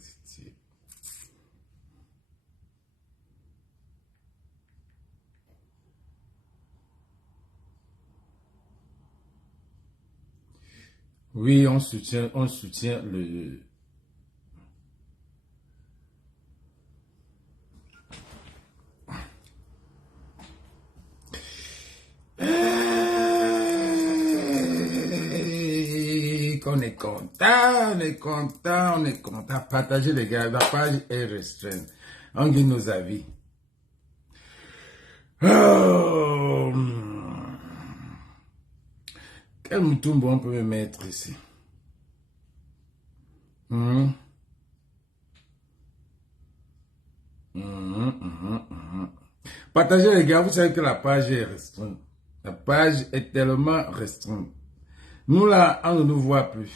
positif. Oui, on soutient le... On est content, on est content, on est content. Partagez les gars, la page est restreinte. On dit nos avis. Oh. Quel mouton on peut me mettre ici? Partagez les gars, vous savez que la page est restreinte. La page est tellement restreinte. Nous là, on ne nous voit plus.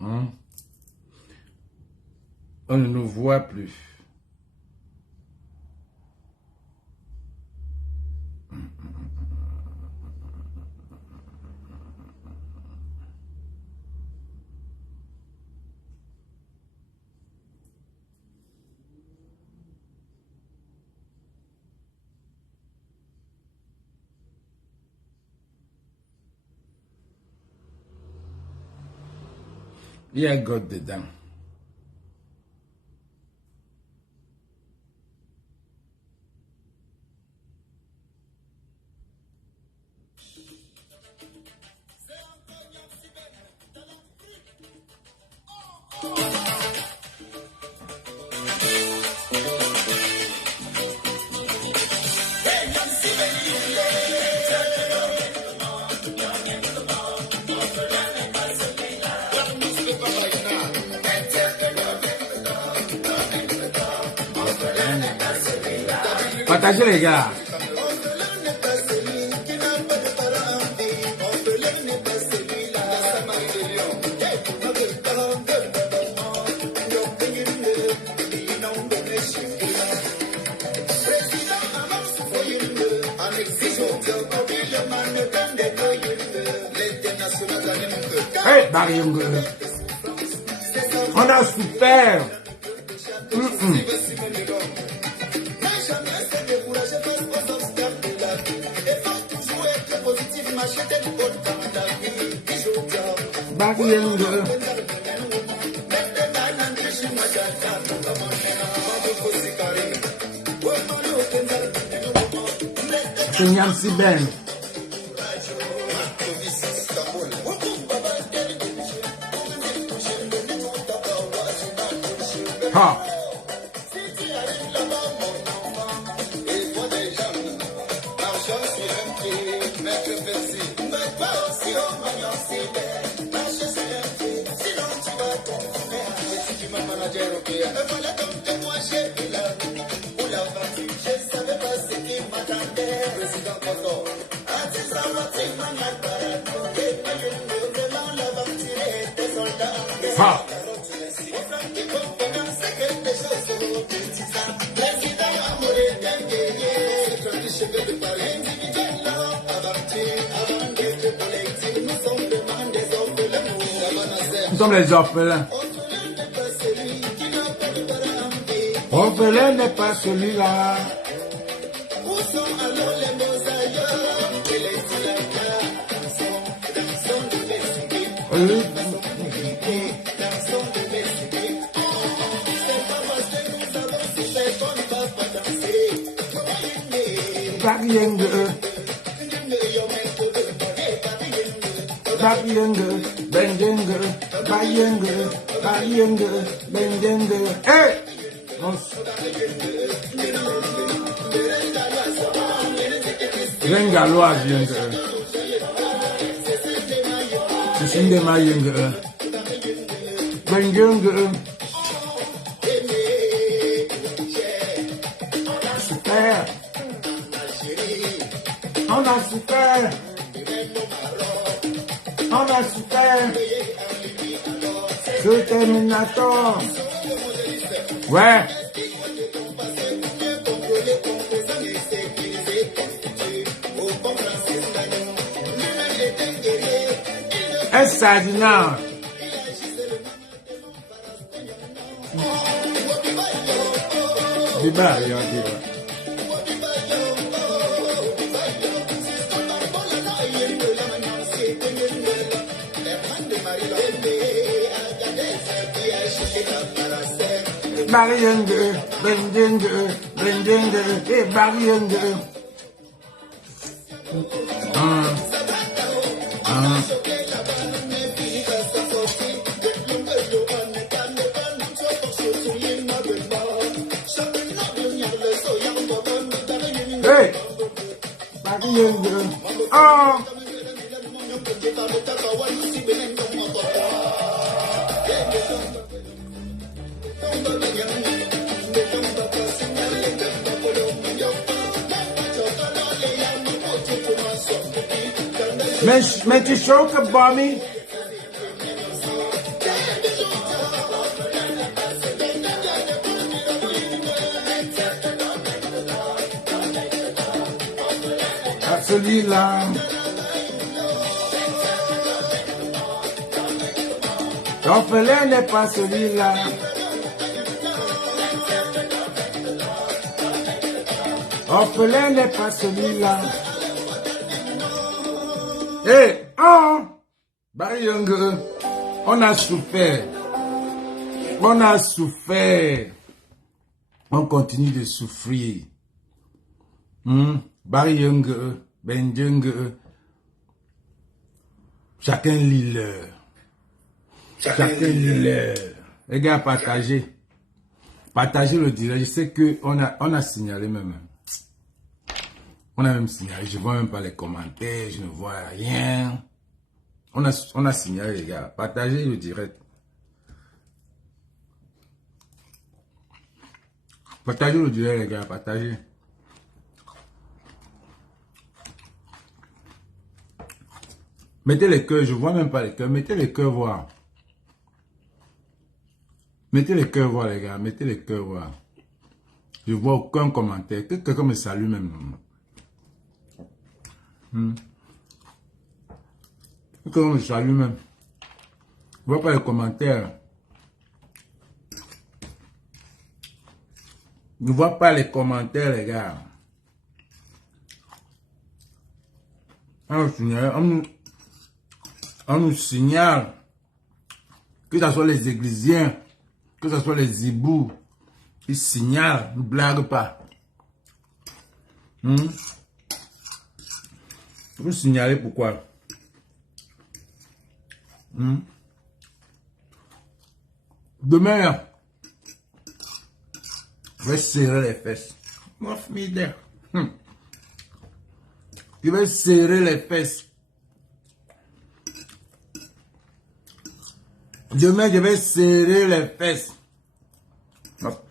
On ne nous voit plus. Il y a God dedans. Partagez les gars. Hey, Barriong. On a super. Barriong. Kenyam si ben. Ha. Ha. Nous sommes les orphelins. Orphelin n'est pas celui-là. Barrieng, bendeng, barrieng, bendeng. Hey! Renga loa vieng. Sinde mayeng. Bendeng. Super. On a super. On a super. Je Terminator. Ouais. Sadina. Di Bari, on dit. Bari young girl, bending girl, hey Bari young girl. Hey, Bari young girl. Oh. Mais tu choques, Bobby. Celui-là. L'orphelin n'est pas celui-là. Orphelin n'est pas celui-là. Hey, oh! Bari young, on a souffert. On a souffert. On continue de souffrir. Bari young, ben young, chacun lit l'heure. Chacun lit l'heure. Les gars, partagez. Partagez le direct. Je sais que on a signalé même. On a même signalé. Je ne vois même pas les commentaires. Je ne vois rien. On a signalé, les gars. Partagez le direct. Partagez le direct, les gars. Partagez. Mettez les cœurs. Je ne vois même pas les cœurs. Mettez les cœurs, voir. Mettez les cœurs, voir, les gars. Mettez les cœurs, voir. Je ne vois aucun commentaire. Que quelqu'un me salue même. Quelqu'un me salue même. Je ne vois pas les commentaires. Je ne vois pas les commentaires, les gars. On nous signale que ce soit les églisiens, que ce soit les hiboux, ils signalent, ne blaguent pas. Vous signalez pourquoi? Demain, je vais serrer les fesses. Je vais serrer les fesses. Demain, je vais serrer les fesses.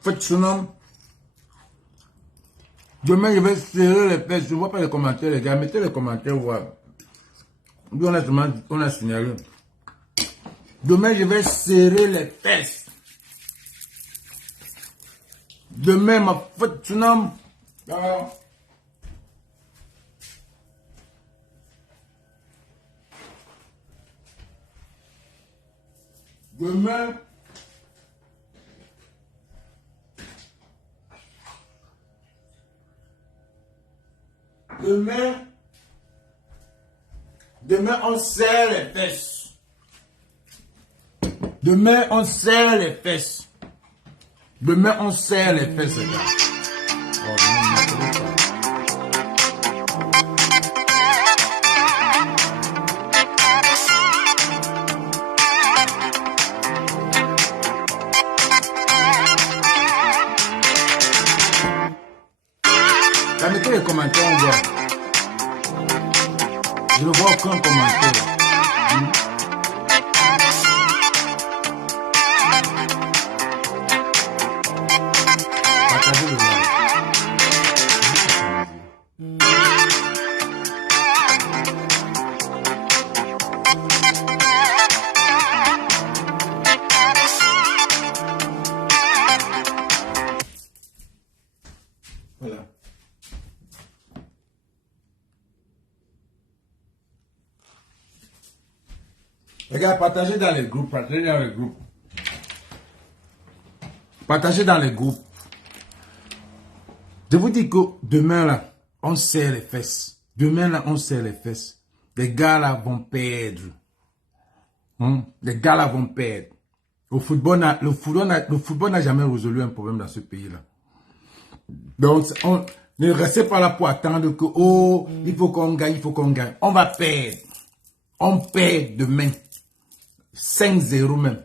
Faites son nom. Demain, je vais serrer les fesses. Je ne vois pas les commentaires, les gars. Mettez les commentaires, voir. On a signalé. Demain, je vais serrer les fesses. Demain, ma fête son nom. Demain, on serre les fesses. Demain, on serre les fesses. Demain, on serre les fesses, les gars. Mettez les commentaires, on voit. Je ne vois aucun commentaire. Partagez le live. Voilà. Les gars, partagez dans les groupes, partagez dans les groupes. Partagez dans les groupes. Je vous dis que demain là, on serre les fesses. Demain là, on serre les fesses. Les gars là vont perdre. Les gars là vont perdre. Le football n'a jamais résolu un problème dans ce pays-là. Donc, ne restez pas là pour attendre que, oh, il faut qu'on gagne, il faut qu'on gagne. On va perdre. On perd demain. 5-0 même.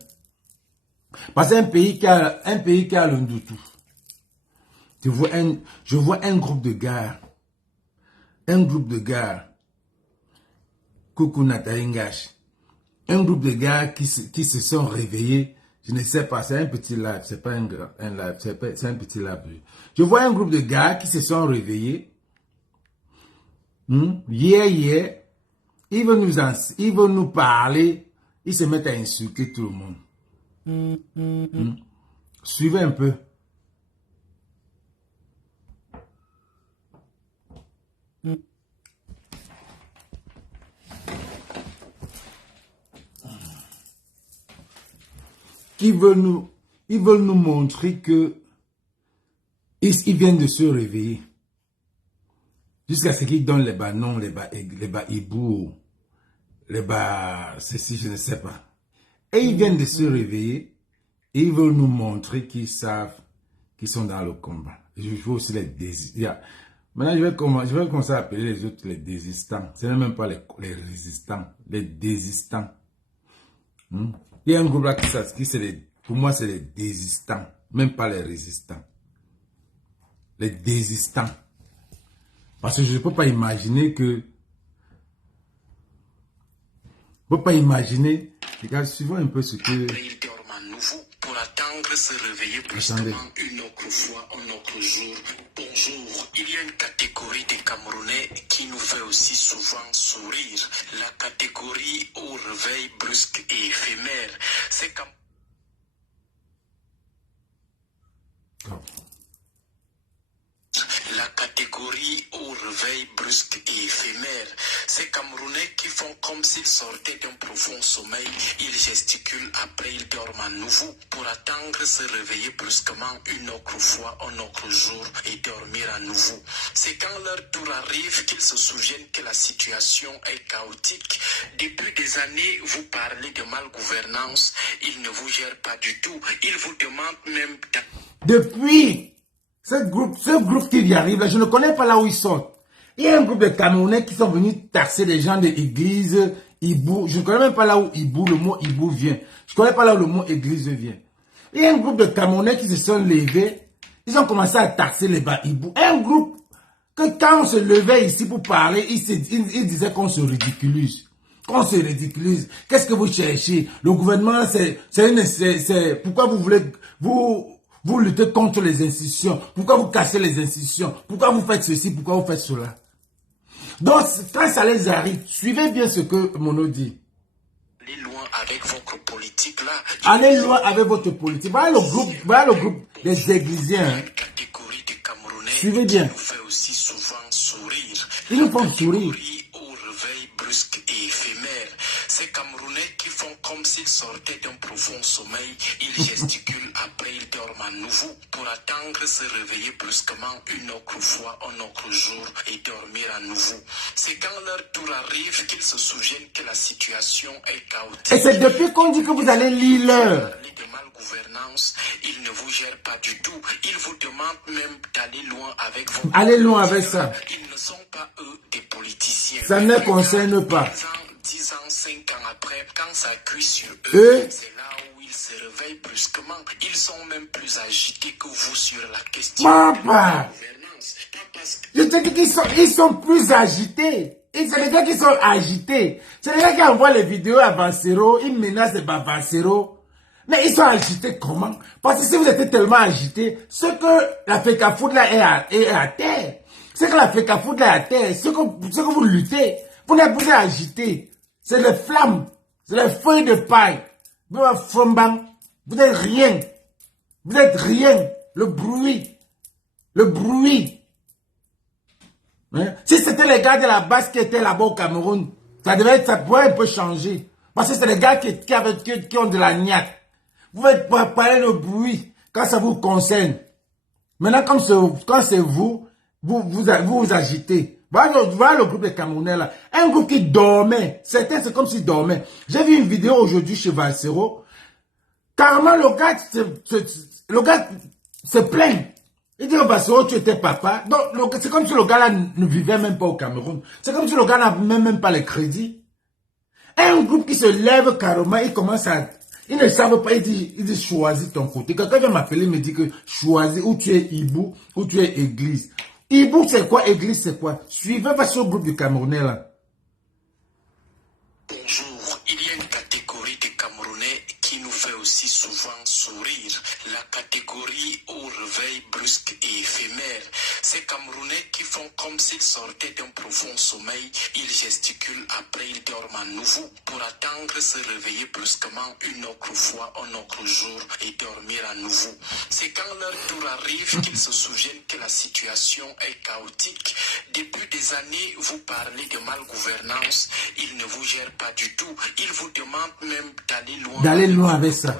Parce qu'un pays qui a le Ndoutou. Je vois un groupe de gars. Coucou Natalingash. Un groupe de gars qui se sont réveillés. Je ne sais pas, c'est un petit live, c'est pas un live, c'est un petit live. Je vois un groupe de gars qui se sont réveillés. Hier, ils veulent nous parler. Ils se mettent à insulter tout le monde. Suivez un peu. Ils veulent nous montrer que ils viennent de se réveiller. Jusqu'à ce qu'ils donnent les bas non, les bas hibou, les bas ceci, je ne sais pas. Et ils viennent de se réveiller et ils veulent nous montrer qu'ils savent qu'ils sont dans le combat. Je veux aussi les désistants. Maintenant, je vais commencer à appeler les autres les désistants. Ce n'est même pas les résistants, les désistants. Il y a un groupe là pour moi, c'est les désistants, même pas les résistants. Les désistants. Parce que je ne peux pas imaginer que... Regarde, suivons un peu ce que... Pour attendre se réveiller brusquement une autre fois, un autre jour. Bonjour, il y a une catégorie de Camerounais qui nous fait aussi souvent sourire. La catégorie au réveil brusque et éphémère. C'est comme... La catégorie au réveil brusque et éphémère. Ces Camerounais qui font comme s'ils sortaient d'un profond sommeil, ils gesticulent, après ils dorment à nouveau pour attendre se réveiller brusquement une autre fois, un autre jour et dormir à nouveau. C'est quand leur tour arrive qu'ils se souviennent que la situation est chaotique. Depuis des années, vous parlez de malgouvernance, ils ne vous gèrent pas du tout, ils vous demandent même... Depuis ce groupe qui y arrive, là, je ne connais pas là où ils sont. Il y a un groupe de Camerounais qui sont venus tasser les gens de l'église Hibou. Je ne connais même pas là où le mot Hibou vient. Je ne connais pas là où le mot église vient. Il y a un groupe de Camerounais qui se sont levés. Ils ont commencé à tasser les bas Hibou. Un groupe que quand on se levait ici pour parler, ils disaient qu'on se ridiculise. Qu'on se ridiculise. Qu'est-ce que vous cherchez? Le gouvernement, pourquoi vous voulez... Vous luttez contre les institutions. Pourquoi vous cassez les institutions? Pourquoi vous faites ceci? Pourquoi vous faites cela? Donc, quand ça les arrive, suivez bien ce que Mono dit. Allez loin avec votre politique là. Allez loin avec votre politique. Voilà le groupe des églisiens. Une catégorie de Camerounais Suivez bien. qui nous fait aussi souvent sourire. Ils nous font sourire. Au réveil brusque et éphémère. Ces Camerounais qui font comme s'ils sortaient d'un profond sommeil, ils gesticulent, après ils dorment à nouveau pour attendre se réveiller brusquement une autre fois, un autre jour et dormir à nouveau. C'est quand leur tour arrive qu'ils se souviennent que la situation est chaotique. Et c'est depuis qu'on dit que vous allez lire l'heure. De malgouvernance, ils ne vous gèrent pas du tout. Ils vous demandent même d'aller loin avec vous. Allez loin avec ça. Ils ne sont pas eux des politiciens. Ça ne concerne pas. 10 ans, 5 ans après, quand ça cuit sur Eux, eux, c'est là où ils se réveillent brusquement. Ils sont même plus agités que vous sur la question Papa. de la gouvernance. Je te dis qu'ils sont plus agités. Et c'est les gars qui sont agités. C'est les gars qui envoient les vidéos à Vancero, ils menacent les Vancero. Mais ils sont agités comment? Parce que si vous êtes tellement agités, ce que la FECAFOOT là est à terre. C'est que la FECAFOOT là est à terre. Ce que vous luttez, vous n'êtes pas agité. C'est les flammes, c'est les feuilles de paille. Vous n'êtes rien. Vous n'êtes rien. Le bruit. Hein? Si c'était les gars de la base qui étaient là-bas au Cameroun, ça pourrait un peu changer. Parce que c'est les gars qui ont de la niaque. Vous pouvez parler le bruit quand ça vous concerne. Maintenant, quand c'est vous agitez. Voilà le groupe des Camerounais là. Un groupe qui dormait. Certains, c'est comme s'ils dormaient. J'ai vu une vidéo aujourd'hui chez Valsero. Carrément, le gars se plaint. Il dit, Valsero, tu étais papa. Donc, c'est comme si le gars là ne vivait même pas au Cameroun. C'est comme si le gars n'avait même pas les crédits. Un groupe qui se lève carrément, ils ne savent pas, il dit choisis ton côté. Quelqu'un vient m'appeler, me dit que choisis où tu es Ibou, où tu es église. Ibou c'est quoi, église c'est quoi? Suivez pas ce groupe du Camerounais là. Bonjour, il y a une catégorie de Camerounais qui nous fait aussi souvent sourire. La catégorie au réveil brusque et éphémère. Ces Camerounais qui font comme s'ils sortaient d'un profond sommeil, ils gesticulent, après ils dorment à nouveau pour attendre se réveiller brusquement une autre fois, un autre jour et dormir à nouveau. C'est quand leur tour arrive qu'ils se souviennent que la situation est chaotique. Depuis des années, vous parlez de malgouvernance, ils ne vous gèrent pas du tout. Ils vous demandent même d'aller loin avec ça.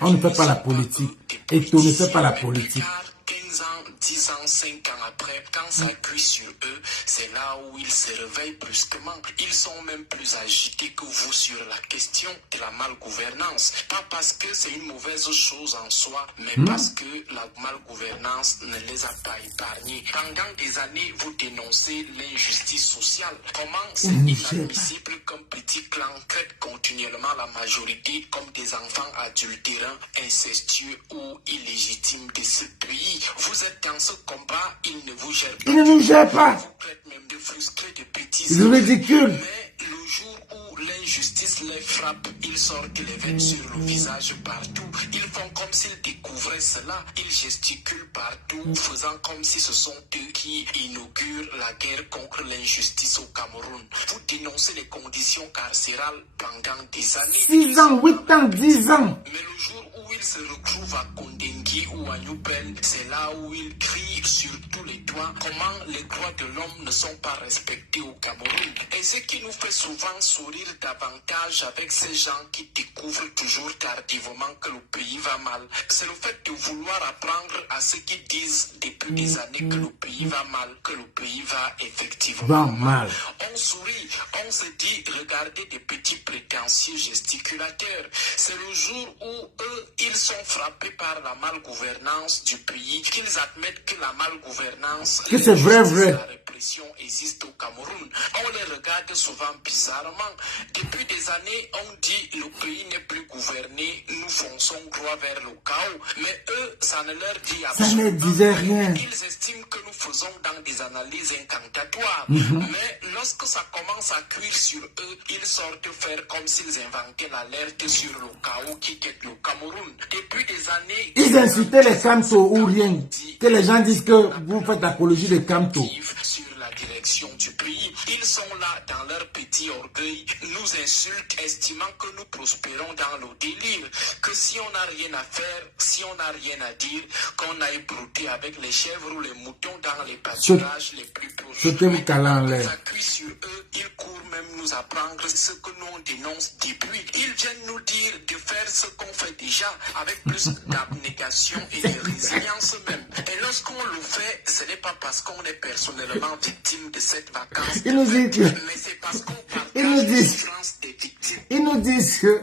On ne fait pas la politique. Et on ne fait pas la politique. 15 ans, 10 ans, 5 ans après, quand ça cuit sur eux, c'est là où ils se réveillent brusquement. Ils sont même plus agités que vous sur la question de la malgouvernance. Pas parce que c'est une mauvaise chose en soi, mais parce que la malgouvernance ne les a pas épargnés. Pendant des années, vous dénoncez l'injustice sociale. Comment c'est inadmissible qu'un petit clan traite continuellement la majorité comme des enfants adultérins, incestueux ou illégitimes de ce pays? Vous êtes dans ce combat, ils ne vous gèrent pas. Ils ne nous gèrent pas. Vous prêtent même de frustrer de petits. C'est ridicule. Mais le jour où l'injustice les frappe, ils sortent les veines sur le visage partout. Ils font comme s'ils découvraient cela. Ils gesticulent partout, faisant comme si ce sont eux qui inaugurent la guerre contre l'injustice au Cameroun. Vous dénoncez les conditions carcérales pendant des années. 6 ans, 8 ans, 10 ans. Mais le jour où ils se retrouvent à Kondengui ou à Newpel, c'est là où ils crient sur tous les toits comment les droits de l'homme ne sont pas respectés au Cameroun. Et ce qui nous fait souvent sourire davantage avec ces gens qui découvrent toujours tardivement que le pays va mal, c'est le fait de vouloir apprendre à ceux qui disent depuis des années que le pays va mal, que le pays va effectivement mal. On sourit, on se dit, regardez des petits prétentieux gesticulateurs. C'est le jour où eux, ils sont frappés par la malgouvernance du pays, qu'ils admettent que la malgouvernance, que c'est vrai. La répression existe au Cameroun. On les regarde souvent bizarrement. Depuis des années, on dit le pays n'est plus gouverné, nous fonçons droit vers le chaos. Mais eux, ça ne leur dit absolument rien. Ils estiment que nous faisons dans des analyses incantatoires. Mais lorsque ça commence à cuire sur eux, ils sortent faire comme s'ils inventaient l'alerte sur le chaos qui guette le Cameroun. Depuis des années, ils incitaient les Kamto ou rien. Que les gens disent que vous faites l'apologie des Kamto. Sur la direction du pays, ils sont là dans leur petit orgueil, nous insultent, estimant que nous prospérons dans le délire, que si on n'a rien à faire, si on n'a rien à dire, qu'on aille brouter avec les chèvres ou les moutons dans les pâturages les plus proches. Ça cuit sur eux, ils courent même nous apprendre ce que nous on dénonce depuis. Ils viennent nous dire de faire ce qu'on fait déjà, avec plus d'abnégation et de résilience même. Et lorsqu'on le fait, ce n'est pas parce qu'on est personnellement victime de cette vacance, ils nous disent mais c'est parce qu'on partage les souffrances des victimes. Ils nous disent que,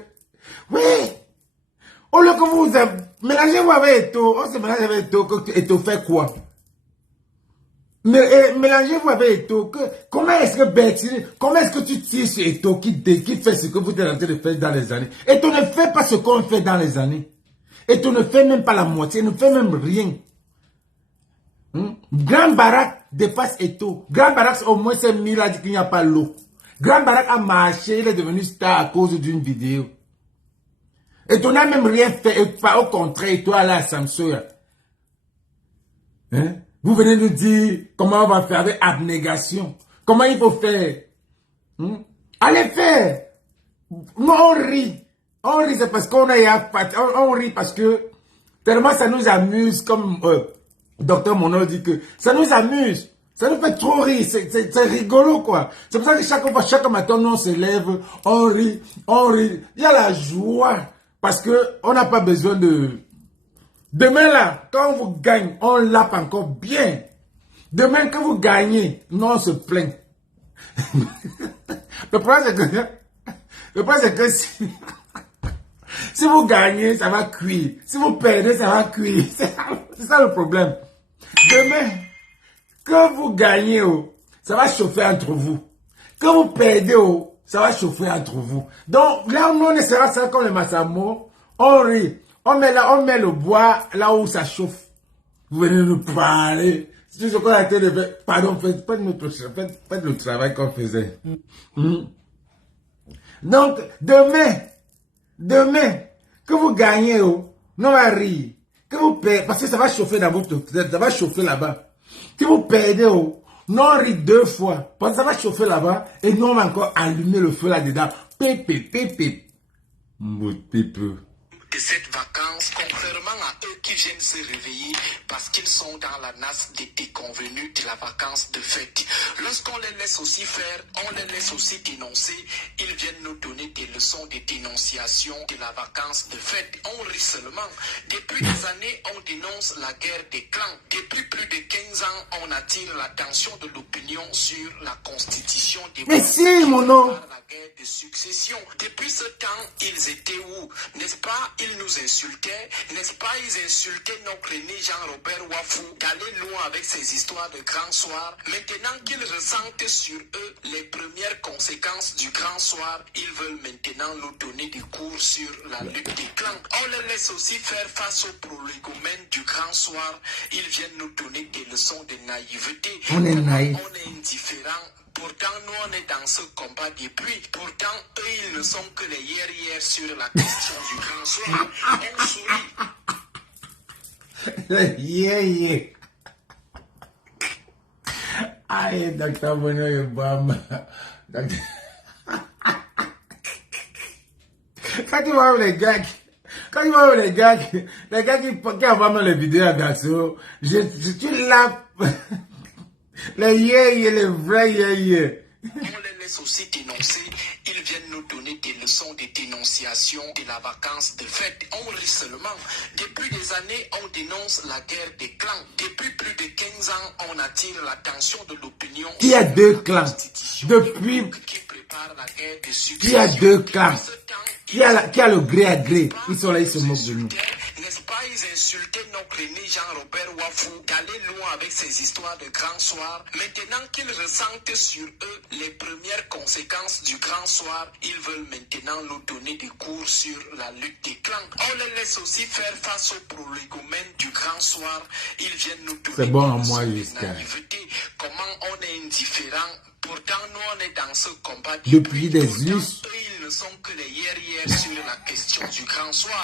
oui, au lieu que vous mélangez-vous avec Eto, on se mélange avec Eto, que Eto fait quoi? Mais mélangez-vous avec Eto, comment est-ce que Betty, comment est-ce que tu tires sur Eto qui fait ce que vous êtes en train de faire dans les années? Eto ne fait pas ce qu'on fait dans les années. Eto ne fait même pas la moitié, ne fait même rien. Grand Barak dépasse Eto. Grand Barak au moins c'est mis là qu'il n'y a pas l'eau. Grand Barak a marché, il est devenu star à cause d'une vidéo. Eto n'a même rien fait, et pas au contraire, Eto là à Samsung. Vous venez nous dire comment on va faire avec abnégation. Comment il faut faire. Allez faire. Non, on rit. On rit, c'est parce qu'on on rit parce que tellement ça nous amuse, comme Docteur Mono dit que ça nous amuse. Ça nous fait trop rire. C'est rigolo, quoi. C'est pour ça que chaque matin, on se lève, on rit, on rit. Il y a la joie parce que on n'a pas besoin de Demain là, quand vous gagnez, on lappe encore bien. Demain que vous gagnez, non, on se plaint. Le problème c'est que si vous gagnez, ça va cuire. Si vous perdez, ça va cuire. C'est ça le problème. Demain, que vous gagnez, ça va chauffer entre vous. Que vous perdez, ça va chauffer entre vous. Donc, là, on essaiera ça comme le Massamo. On rit. On met le bois là où ça chauffe. Vous venez nous parler. C'est ce qu'on a été de faire. Pardon, faites le travail qu'on faisait. Donc, demain, que vous gagnez, non, on va rire. Que vous perdez, parce que ça va chauffer dans votre tête, ça va chauffer là-bas. Que vous perdez, non, on rit 2 fois. Parce que ça va chauffer là-bas, et nous, on va encore allumer le feu là-dedans. Pépé, pépé. De cette vacance, contrairement à eux qui viennent se réveiller parce qu'ils sont dans la nasse des déconvenus de la vacance de fête. Lorsqu'on les laisse aussi faire, on les laisse aussi dénoncer, ils viennent nous donner des leçons de dénonciation de la vacance de fête. On rit seulement. Depuis des années, on dénonce la guerre des clans. Depuis plus de 15 ans, on attire l'attention de l'opinion sur la constitution des Mais si, mon nom. la guerre de succession. Depuis ce temps, ils étaient où? N'est-ce pas? Ils nous insultaient, n'est-ce pas? Ils insultaient notre aîné Jean-Robert Wafou d'aller loin avec ses histoires de grand soir. Maintenant qu'ils ressentent sur eux les premières conséquences du grand soir, ils veulent maintenant nous donner des cours sur la lutte des clans. On les laisse aussi faire face aux prolégomènes du grand soir. Ils viennent nous donner des leçons de naïveté. On est naïf. On est indifférent. Pourtant, nous, on est dans ce combat depuis. Pourtant, eux, ils ne sont que les hier sur la question du grand soir. On sourit. Yeah. Aïe, Dr. Bonheur et Bam. Quand tu vois les gars qui envoient les vidéos à Gasso, tu l'as. Les les vrais On les laisse aussi dénoncer. Ils viennent nous donner des leçons de dénonciation de la vacance de fête. On rit seulement. Depuis des années, on dénonce la guerre des clans. Depuis plus de 15 ans, on attire l'attention de l'opinion. Il y a 2 clans. Depuis. Qui prépare la guerre de succession. Il y a 2 clans. Qui a le gré à gré. Ils sont là, ils se moquent de nous. N'est-ce pas, ils insultaient notre aîné Jean-Robert Wafou d'aller loin avec ses histoires de grand soir. Maintenant qu'ils ressentent sur eux les premières conséquences du grand soir, ils veulent maintenant nous donner des cours sur la lutte des clans. On les laisse aussi faire face aux prolégomènes du grand soir. Ils viennent nous donner c'est bon à des moi, leçons de jusqu'à. naïveté. Comment on est indifférent. Pourtant, nous, on est dans ce combat Depuis des us. Eux, ils ne sont que les hier sur la question du grand soir.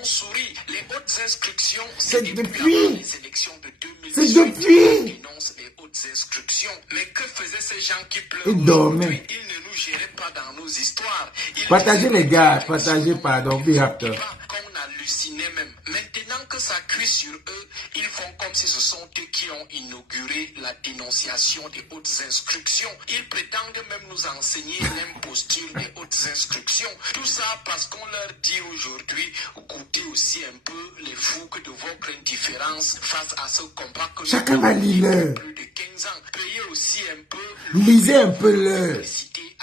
On sourit. Les hautes inscriptions, C'est depuis depuis. les élections de 2018. C'est depuis. On dénonce les hautes inscriptions. Mais que faisaient ces gens qui pleurent? Ils dormaient. Aujourd'hui, ils ne nous géraient pas dans nos histoires. Ils Partagez disaient les gars, que partagez, pardon, be after. qu'on hallucinait même. Maintenant que ça cuit sur eux, ils font comme si ce sont eux qui ont inauguré la dénonciation des hautes inscriptions. Ils prétendent même nous enseigner l'imposture des hautes inscriptions. Tout ça parce qu'on leur dit aujourd'hui, goûtez aussi un peu les fougues de votre indifférence face à ce combat que Chacun nous va lire. plus de 15 ans. Payez aussi un peu Lisez un peu l'heure.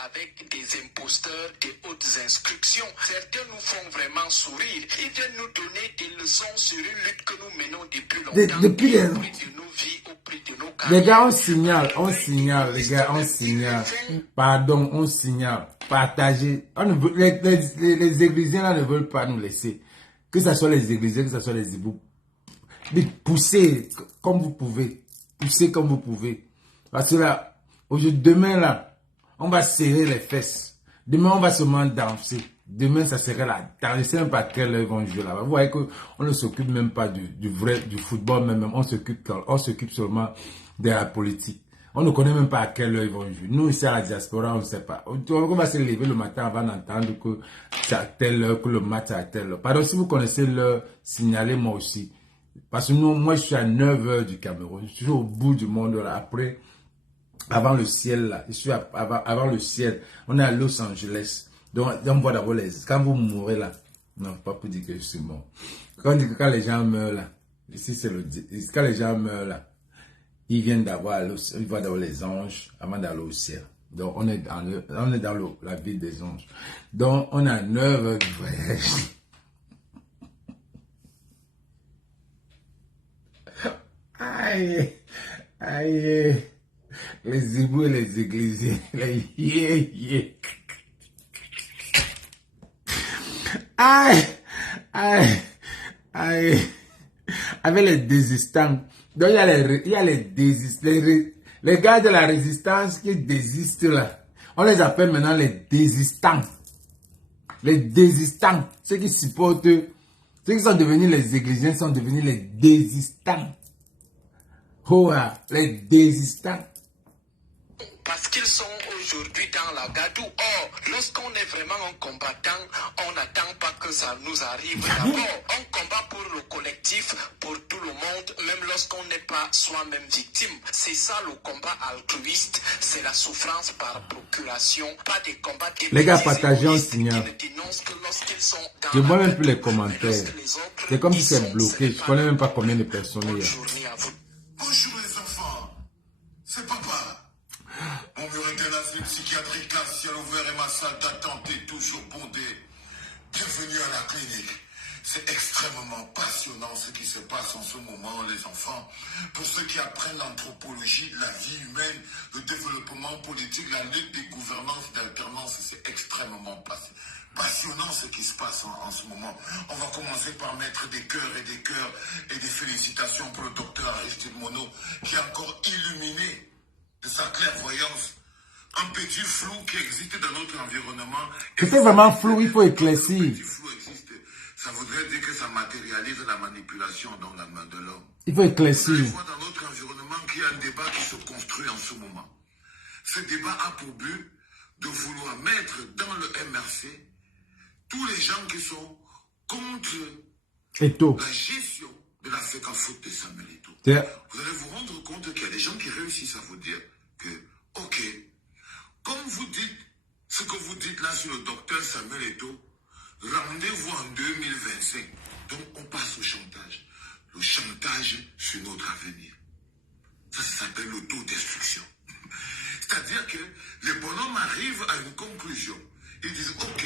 avec des imposteurs des hautes inscriptions. Certains nous font vraiment sourire. Ils viennent nous donner des leçons sur une lutte que nous menons depuis longtemps. Depuis les... Au prix de nos vies, au prix de nos Les gars, on carrières. signale, les gars, on signale. Pardon, on signale. Partagez. On ne veut, les églisiens là ne veulent pas nous laisser. Que ce soit les églisiens, que ce soit les hiboux. Mais poussez comme vous pouvez. Poussez comme vous pouvez. Parce que là, demain là, on va serrer les fesses. Demain, on va seulement danser. Demain, ça serait là. Je ne sais même pas à quelle heure ils vont jouer là-bas. Vous voyez qu'on ne s'occupe même pas du football même. On s'occupe seulement de la politique. On ne connaît même pas à quelle heure ils vont jouer. Nous, ici à la diaspora, on ne sait pas. On va se lever le matin avant d'entendre que c'est à telle heure, que le match est à telle heure. Pardon, si vous connaissez l'heure, signalez-moi aussi. Parce que moi, je suis à 9 heures du Cameroun. Je suis au bout du monde là. Après, avant le ciel là, je suis avant le ciel. On est à Los Angeles. Donc on voit d'abord quand vous mourrez là. Non, pas pour dire que je suis mort. Quand on dit que quand les gens meurent là, ici c'est quand les gens meurent là, ils viennent d'avoir, ils vont d'avoir les anges avant d'aller au ciel. Donc on est dans la vie des anges. Donc on a 9 heures de voyage. Aïe, aïe, les hibous et les églisiers, les aïe, aïe, aïe, avec les désistants. Donc il y a les gars de la résistance qui désistent là. On les appelle maintenant les désistants. Les désistants, ceux qui supportent, ceux qui sont devenus les églisiens sont devenus les désistants. Oh, les désistants. Parce qu'ils sont aujourd'hui dans la gadoue. Or, lorsqu'on est vraiment un combattant, on n'attend pas que ça nous arrive d'abord. On combat pour le collectif, pour tout le monde, même lorsqu'on n'est pas soi-même victime. C'est ça le combat altruiste, c'est la souffrance par procuration, pas des combats qui... Les gars, partagez un signal. Je vois même plus les commentaires. C'est comme si c'est bloqué. Je ne connais même pas combien de personnes il y a. Bonjour les enfants, c'est papa. Mon mur était l'asile psychiatrique à ciel ouvert et ma salle d'attente est toujours bondée. Bienvenue à la clinique. C'est extrêmement passionnant ce qui se passe en ce moment, les enfants. Pour ceux qui apprennent l'anthropologie, la vie humaine, le développement politique, la lutte des gouvernances d'alternance, c'est extrêmement passionnant ce qui se passe en ce moment. On va commencer par mettre des cœurs et des félicitations pour le docteur Aristide Monod qui a encore illuminé de sa clairvoyance un petit flou qui existe dans notre environnement. C'était vraiment flou, il faut éclaircir. Un petit flou existe. Ça voudrait dire que ça matérialise la manipulation dans la main de l'homme. Il faut éclaircir. On voit dans notre environnement qu'il y a un débat qui se construit en ce moment. Ce débat a pour but de vouloir mettre dans le MRC tous les gens qui sont contre la gestion de la FECAFOOT de Samuel Eto'o. Vous allez vous rendre compte qu'il y a des gens qui réussissent à vous dire que, ok, comme vous dites ce que vous dites là sur le docteur Samuel Eto'o, rendez-vous en 2025. Donc on passe au chantage. Le chantage sur notre avenir. Ça s'appelle l'autodestruction. C'est-à-dire que les bonhommes arrivent à une conclusion. Ils disent, ok.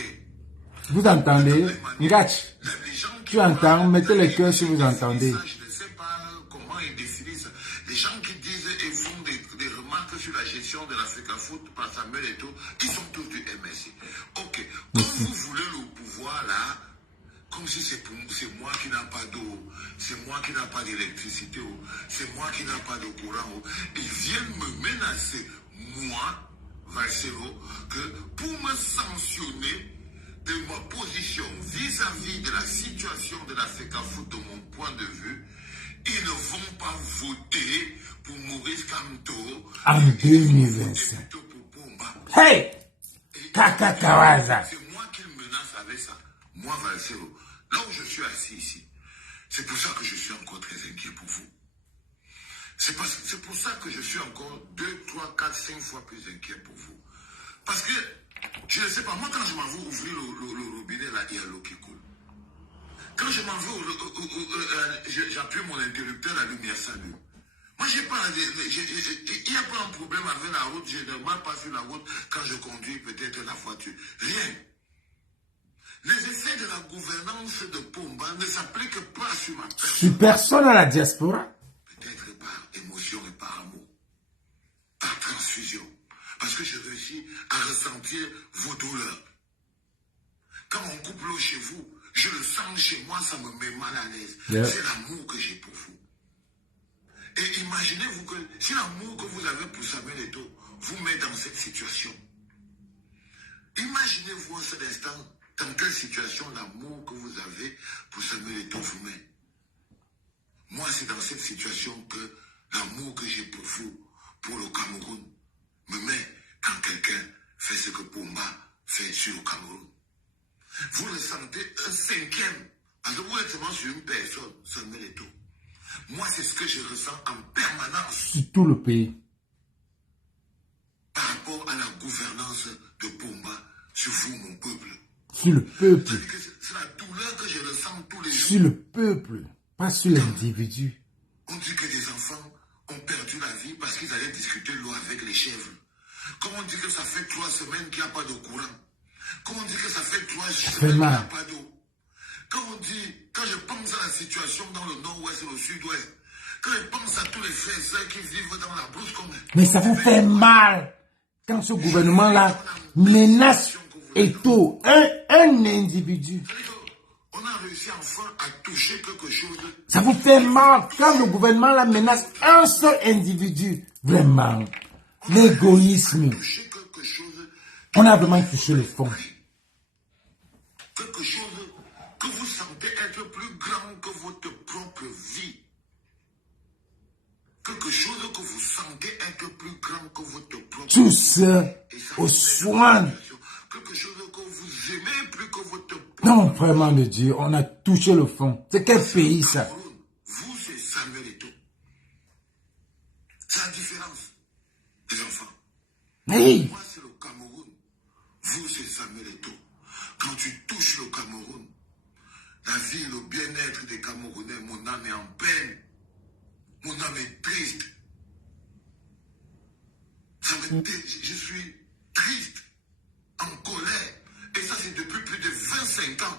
Vous entendez? Ngatch, tu entends? Mettez les cœurs si vous entendez. Je ne sais pas comment ils définissent ça. Les gens qui disent et font des remarques sur la gestion de la FECAFOOT par Samuel Eto'o, qui sont tous du MSC. Ok. Quand vous voulez le pouvoir là, comme si c'est moi qui n'a pas d'eau, c'est moi qui n'a pas d'électricité, c'est moi qui n'a pas de courant. Ils viennent me menacer, moi, Valsero, que pour me sanctionner de ma position vis-à-vis de la situation de la FECAFOOT de mon point de vue, ils ne vont pas voter pour Maurice Kamto en 2025. Hey! Kakakawaza! C'est moi qui le menace avec ça. Moi, Valsero, là où je suis assis ici, c'est pour ça que je suis encore très inquiet pour vous. C'est pour ça que je suis encore 2, 3, 4, 5 fois plus inquiet pour vous. Parce que, je ne sais pas, moi quand je m'en vais ouvrir le robinet, là, il y a l'eau qui coule. Quand je m'en vais, j'appuie mon interrupteur, la lumière s'allume. Moi, il n'y a pas un problème avec la route, je ne marche pas sur la route quand je conduis peut-être la voiture. Rien. Les effets de la gouvernance de Pomba ne s'appliquent pas sur ma personne. Sur personne à la diaspora? Peut-être par émotion et par amour. Par transfusion. Parce que je réussis à ressentir vos douleurs. Quand on coupe l'eau chez vous, je le sens chez moi, ça me met mal à l'aise. Yeah. C'est l'amour que j'ai pour vous. Et imaginez-vous que si l'amour que vous avez pour Samuel Eto'o vous met dans cette situation. Imaginez-vous en cet instant dans quelle situation l'amour que vous avez pour Samuel Eto'o vous met. Moi, c'est dans cette situation que l'amour que j'ai pour vous, pour le Cameroun, me met quand quelqu'un fait ce que Pomba fait sur le Cameroun. Vous ressentez un cinquième, parce que vous êtes seulement sur une personne, Samuel Eto'o. Moi, c'est ce que je ressens en permanence. Sur tout le pays. Par rapport à la gouvernance de Pomba sur vous, mon peuple. Sur le peuple. C'est la douleur que je ressens tous les jours. Sur le peuple, pas sur l'individu. On dit que des enfants ont perdu la vie parce qu'ils allaient discuter l'eau avec les chèvres. Comme on dit que ça fait 3 semaines qu'il n'y a pas de courant. Comme on dit que ça fait 3 semaines qu'il n'y a pas d'eau. Quand je pense à la situation dans le nord-ouest et le sud-ouest, quand je pense à tous les frères et sœurs qui vivent dans la brousse comme... Mais ça vous fait mal quand ce gouvernement-là menace et tout un individu. On a réussi enfin à toucher quelque chose. Ça vous fait mal quand le gouvernement-là menace un seul individu. Vraiment. L'égoïsme. On a vraiment touché le fond. Quelque chose que vous sentez être plus grand que votre propre vie. Quelque chose que vous sentez être plus grand que votre propre vie. Tout ça au soin. Quelque chose que vous aimez plus que votre propre Non, vraiment de Dieu, on a touché le fond. C'est quel pays ça? Vous, c'est Samuel Eto'o. C'est la différence, les enfants. Oui. Moi, c'est le Cameroun. Vous, c'est Samuel Eto'o. Quand tu touches le Cameroun, la vie, le bien-être des Camerounais, mon âme est en peine. Mon âme est triste. Je suis triste, en colère. Et ça, c'est depuis plus de 25 ans.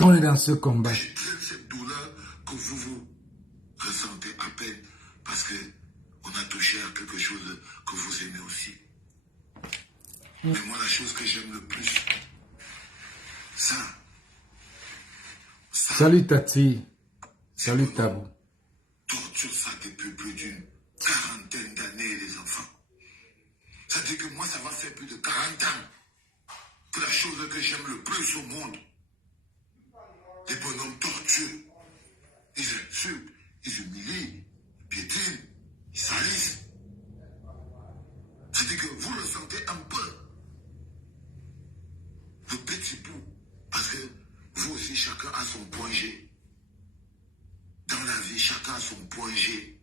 On est dans ce combat. Je traîne cette douleur que vous ressentez à peine parce qu'on a touché à quelque chose que vous aimez aussi. Mais moi, la chose que j'aime le plus, ça. Salut Tati. Salut Tabou. Torture ça depuis plus d'une 40aine d'années, les enfants. Ça dit que moi, ça va faire plus de 40 ans que la chose que j'aime le plus au monde. Les bonhommes torturent. Ils insultent, ils humilient, ils piétinent, ils salissent. Ça dit que vous le sentez un peu. Le petit bout. Parce que vous aussi, chacun a son point G. Dans la vie, chacun a son point G.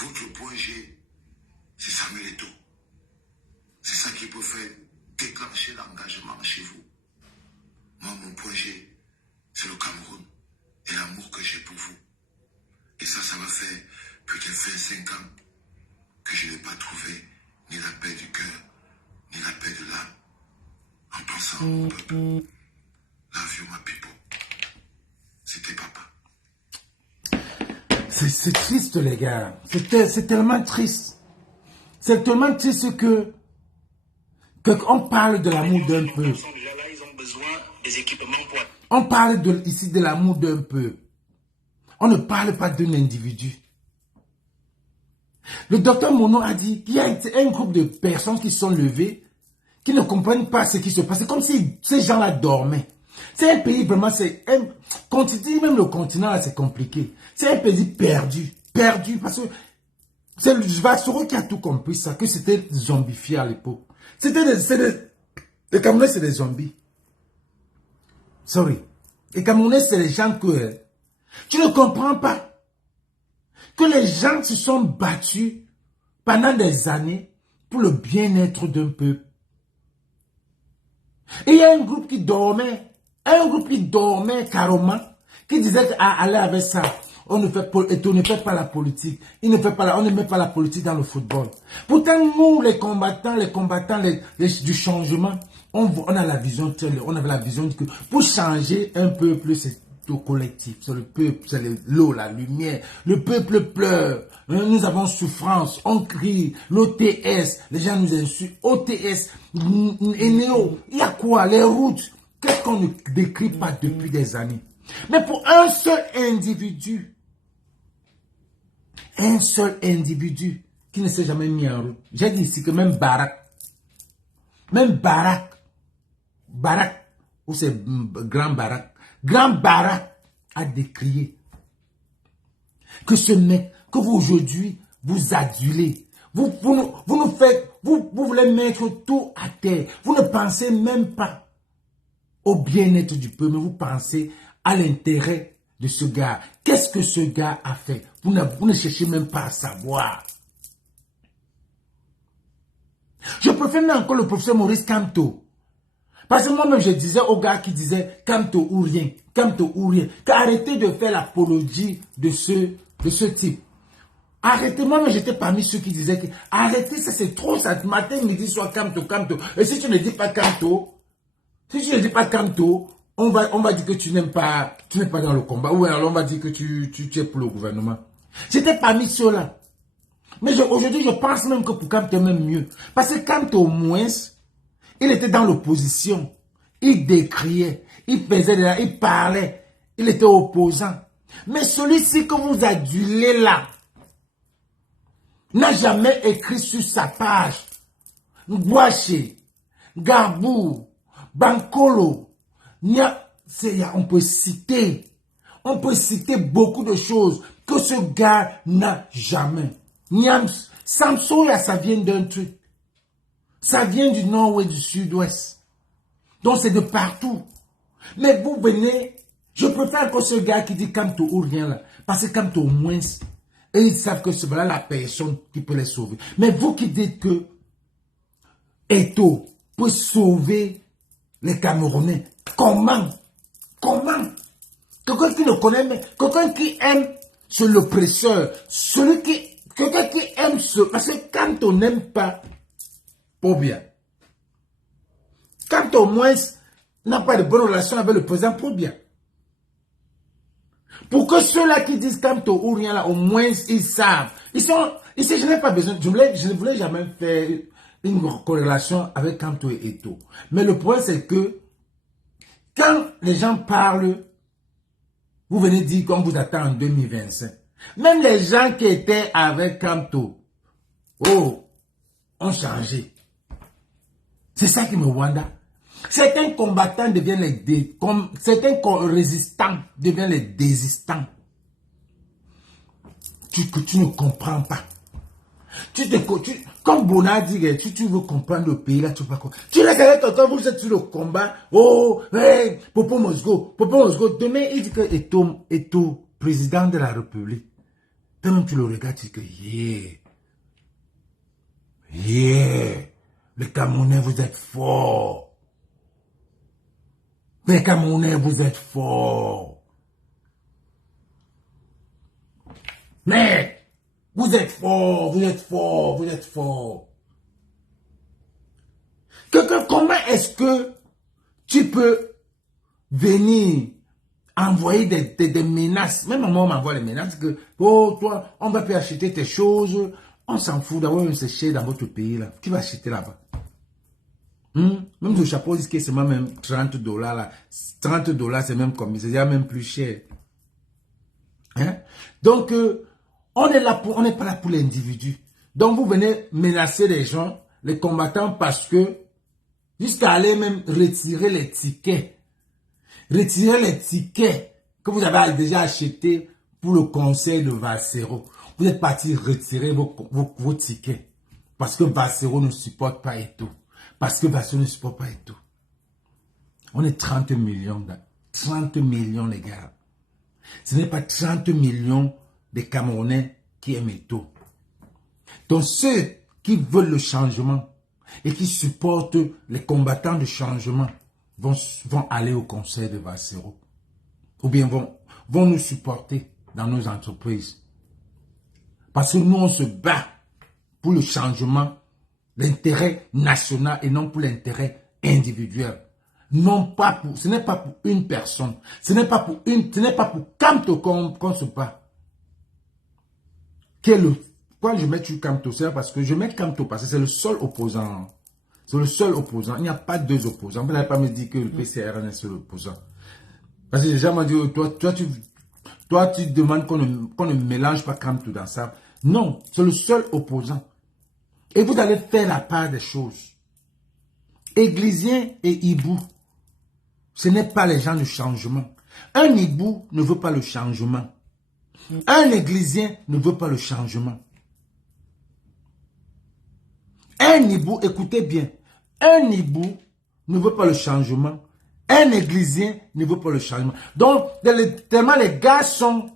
Votre point G, c'est Samuel Eto'o. C'est ça qui peut faire déclencher l'engagement chez vous. Moi, mon point G, c'est le Cameroun et l'amour que j'ai pour vous. Et ça va faire peut-être 25 ans que je n'ai pas trouvé ni la paix du cœur, ni la paix de l'âme. En pensant au peuple. Love you, my people. C'était papa. C'est triste, les gars. C'est tellement triste. C'est tellement triste que on parle de l'amour d'un peu. On parle ici de l'amour d'un peu. On ne parle pas d'un individu. Le docteur Mono a dit qu'il y a un groupe de personnes qui sont levées, qui ne comprennent pas ce qui se passe. C'est comme si ces gens-là dormaient. C'est un pays vraiment, c'est un continent, même le continent là, c'est compliqué. C'est un pays perdu. Perdu parce que c'est le Vassoro qui a tout compris ça, que c'était zombifié à l'époque. Les Camerounais, c'est des zombies. Sorry. Les Camerounais, c'est les gens que tu ne comprends pas. Que les gens se sont battus pendant des années pour le bien-être d'un peuple. Et il y a un groupe qui dormait carrément, qui disait allez avec ça. On ne fait pas la politique. On ne met pas la politique dans le football. Pourtant, nous, les combattants du changement, on a la vision, on avait la vision que pour changer un peuple, c'est au collectif. C'est le peuple, c'est l'eau, la lumière. Le peuple pleure. Nous avons souffrance. On crie. L'OTS. Les gens nous insultent. OTS. Eneo. Il y a quoi? Les routes. Qu'est-ce qu'on ne décrit pas depuis des années? Mais pour un seul individu qui ne s'est jamais mis en route. J'ai dit ici que même Barak, ou c'est Grand Barak a décrié que ce mec que vous aujourd'hui vous adulez, vous voulez mettre tout à terre, vous ne pensez même pas au bien-être du peuple, mais vous pensez à l'intérêt de ce gars. Qu'est-ce que ce gars a fait? Vous ne cherchez même pas à savoir. Je préfère encore le professeur Maurice Kamto. Parce que moi-même, je disais aux gars qui disaient Kamto ou rien, Kamto ou rien, qu'arrêtez de faire l'apologie de ce type. Arrêtez, moi-même, j'étais parmi ceux qui disaient que arrêtez, ça c'est trop, ça, matin, midi, soir, Kamto, Kamto. Et si tu ne dis pas Kamto, on va dire que tu n'es pas dans le combat. Ou alors on va dire que tu es pour le gouvernement. J'étais parmi ceux-là. Mais aujourd'hui, je pense même que pour Kamto, même mieux. Parce que Kamto, au moins, il était dans l'opposition. Il décriait, il faisait là, il parlait. Il était opposant. Mais celui-ci que vous adulez là, n'a jamais écrit sur sa page Ngwache, Gabou, Bankolo. On peut citer beaucoup de choses que ce gars n'a jamais. Samsoya, ça vient d'un truc. Ça vient du nord et du sud-ouest. Donc c'est de partout. Mais vous venez, je préfère que ce gars qui dit Kamto ou rien là. Parce que Kamto au moins, et ils savent que c'est voilà la personne qui peut les sauver. Mais vous qui dites que Eto peut sauver les Camerounais, comment? Quelqu'un qui ne connaît pas, quelqu'un qui aime sur l'oppresseur, quelqu'un qui aime parce que quand on n'aime pas, pour bien. Quand au moins n'a pas de bonne relation avec le président, pour bien. Pour que ceux-là qui disent Kamto ou rien là, au moins ils savent. Ici, je n'ai pas besoin, je ne voulais jamais faire une corrélation avec Kamto et Eto. Mais le point c'est que quand les gens parlent, vous venez dire qu'on vous attend en 2025. Même les gens qui étaient avec Kamto, ont changé. C'est ça qui me wanda. Certains combattants deviennent certains résistants deviennent les désistants. Tu ne comprends pas. Comme Bona dit, tu veux comprendre le pays là, tu ne peux pas comprendre. Tu regardes quand vous êtes sur le combat, hey, Popo Mosgo, demain il dit que Eto, président de la République. Toi-même tu le regardes, tu dis que les Camerounais vous êtes forts. Les Camerounais vous êtes forts. Mais vous êtes forts, vous êtes forts, vous êtes forts. Comment est-ce que tu peux venir envoyer des menaces? Même moi, on m'envoie les menaces que, toi, on va plus acheter tes choses. On s'en fout d'avoir un séché dans votre pays là. Tu vas acheter là-bas. Même le chapeau dit que c'est même $30 là. $30 c'est même comme, c'est déjà même plus cher. Hein? Donc, on n'est pas là pour l'individu. Donc, vous venez menacer les gens, les combattants, parce que, jusqu'à aller même retirer les tickets. Retirer les tickets que vous avez déjà achetés pour le conseil de Valsero. Vous êtes parti retirer vos tickets. Parce que Valsero ne supporte pas Eto. Parce que Valsero ne supporte pas Eto. On est 30 millions. 30 millions, les gars. Ce n'est pas 30 millions de Camerounais qui aiment Eto. Donc ceux qui veulent le changement et qui supportent les combattants de changement vont aller au conseil de Valsero. Ou bien vont nous supporter dans nos entreprises. Parce que nous, on se bat pour le changement, l'intérêt national et non pour l'intérêt individuel. Non pas pour, ce n'est pas pour une personne. Ce n'est pas pour Kamto qu'on se bat. Pourquoi je mets Kamto? C'est parce que je mets Kamto parce que c'est le seul opposant. C'est le seul opposant. Il n'y a pas deux opposants. Vous n'allez pas me dire que le PCR est le seul opposant. Parce que les gens m'ont dit, toi, tu demandes qu'on ne mélange pas Kamto dans ça. Non, c'est le seul opposant. Et vous allez faire la part des choses. Églisien et hibou, ce n'est pas les gens du changement. Un hibou ne veut pas le changement. Un églisien ne veut pas le changement. Un hibou, écoutez bien, un hibou ne veut pas le changement. Un églisien ne veut pas le changement. Donc, tellement les gars sont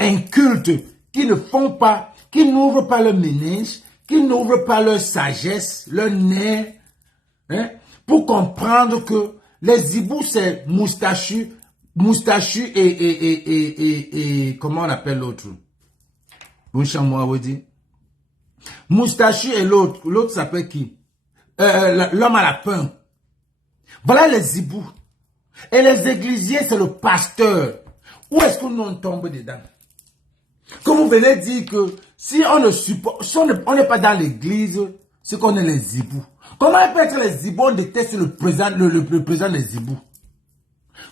incultes, qui ne font pas, qui n'ouvrent pas leur ménage, qui n'ouvrent pas leur sagesse, leur nez, hein, pour comprendre que les Zibou, c'est Moustachu et comment on appelle l'autre? Moustachu et l'autre. L'autre s'appelle qui? L'homme à la pain. Voilà les Zibou. Et les églisiers, c'est le pasteur. Où est-ce que nous on tombe dedans? Comme vous venez dire que si on ne supporte, si on n'est pas dans l'église, c'est qu'on est les Zibou. Comment peut être les Zibou? On déteste le président, le président des Zibou.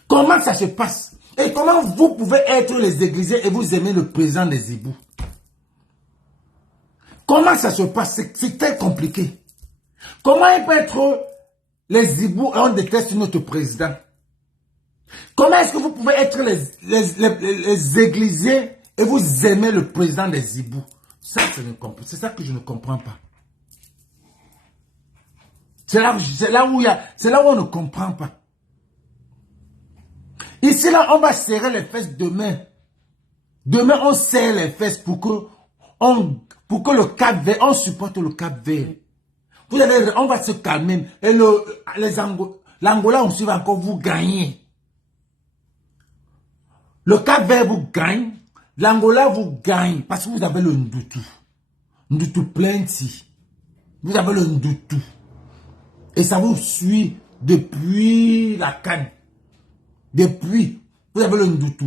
Comment ça se passe? Et comment vous pouvez être les églisiers et vous aimez le président des Zibou? Comment ça se passe? C'est très compliqué. Comment il peut être les Zibou et on déteste notre président? Comment est-ce que vous pouvez être les églisiers et vous aimez le président des Zibou? C'est ça que je ne comprends pas. C'est là où on ne comprend pas. Ici, là, on va serrer les fesses demain. Demain, on serre les fesses pour que le Cap Vert, on supporte le Cap Vert. On va se calmer. Et l'Angola aussi va encore vous gagner. Le Cap Vert vous gagne. L'Angola vous gagne. Parce que vous avez le Ndutu. Ndutu plenty. Vous avez le Ndutu. Et ça vous suit depuis la canne. Depuis, vous avez le Ndutu.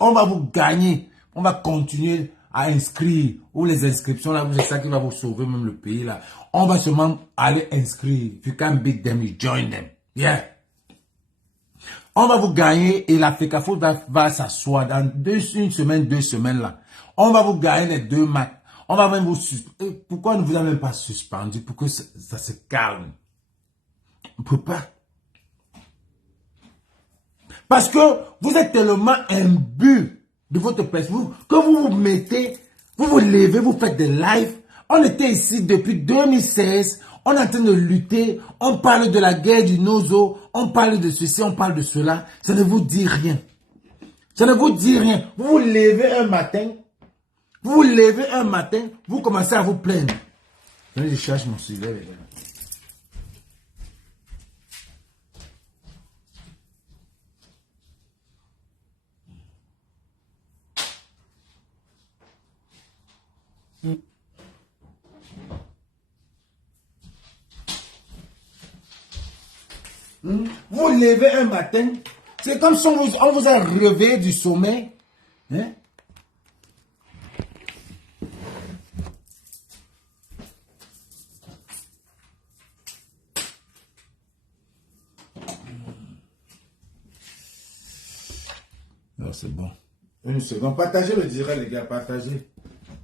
On va vous gagner. On va continuer à inscrire. Ou les inscriptions, là, c'est ça qui va vous sauver même le pays, là. On va seulement aller inscrire. If you can beat them, you join them. Yeah. On va vous gagner et la FECAFO va s'asseoir dans une semaine, 2 semaines, là. On va vous gagner les 2 matchs. On va même vous suspendre. Pourquoi ne vous avez même pas suspendu? Pour que ça se calme. On ne peut pas. Parce que vous êtes tellement imbu de votre personne que vous vous mettez, vous vous levez, vous faites des lives. On était ici depuis 2016. On est en train de lutter. On parle de la guerre du Nozo. On parle de ceci, on parle de cela. Ça ne vous dit rien. Ça ne vous dit rien. Vous vous levez un matin. Vous commencez à vous plaindre. Je cherche mon sujet, les gars. Vous levez un matin, c'est comme si on vous a réveillé du sommeil. Hein? Non, c'est bon. Une seconde. Partagez le direct, les gars. Partagez.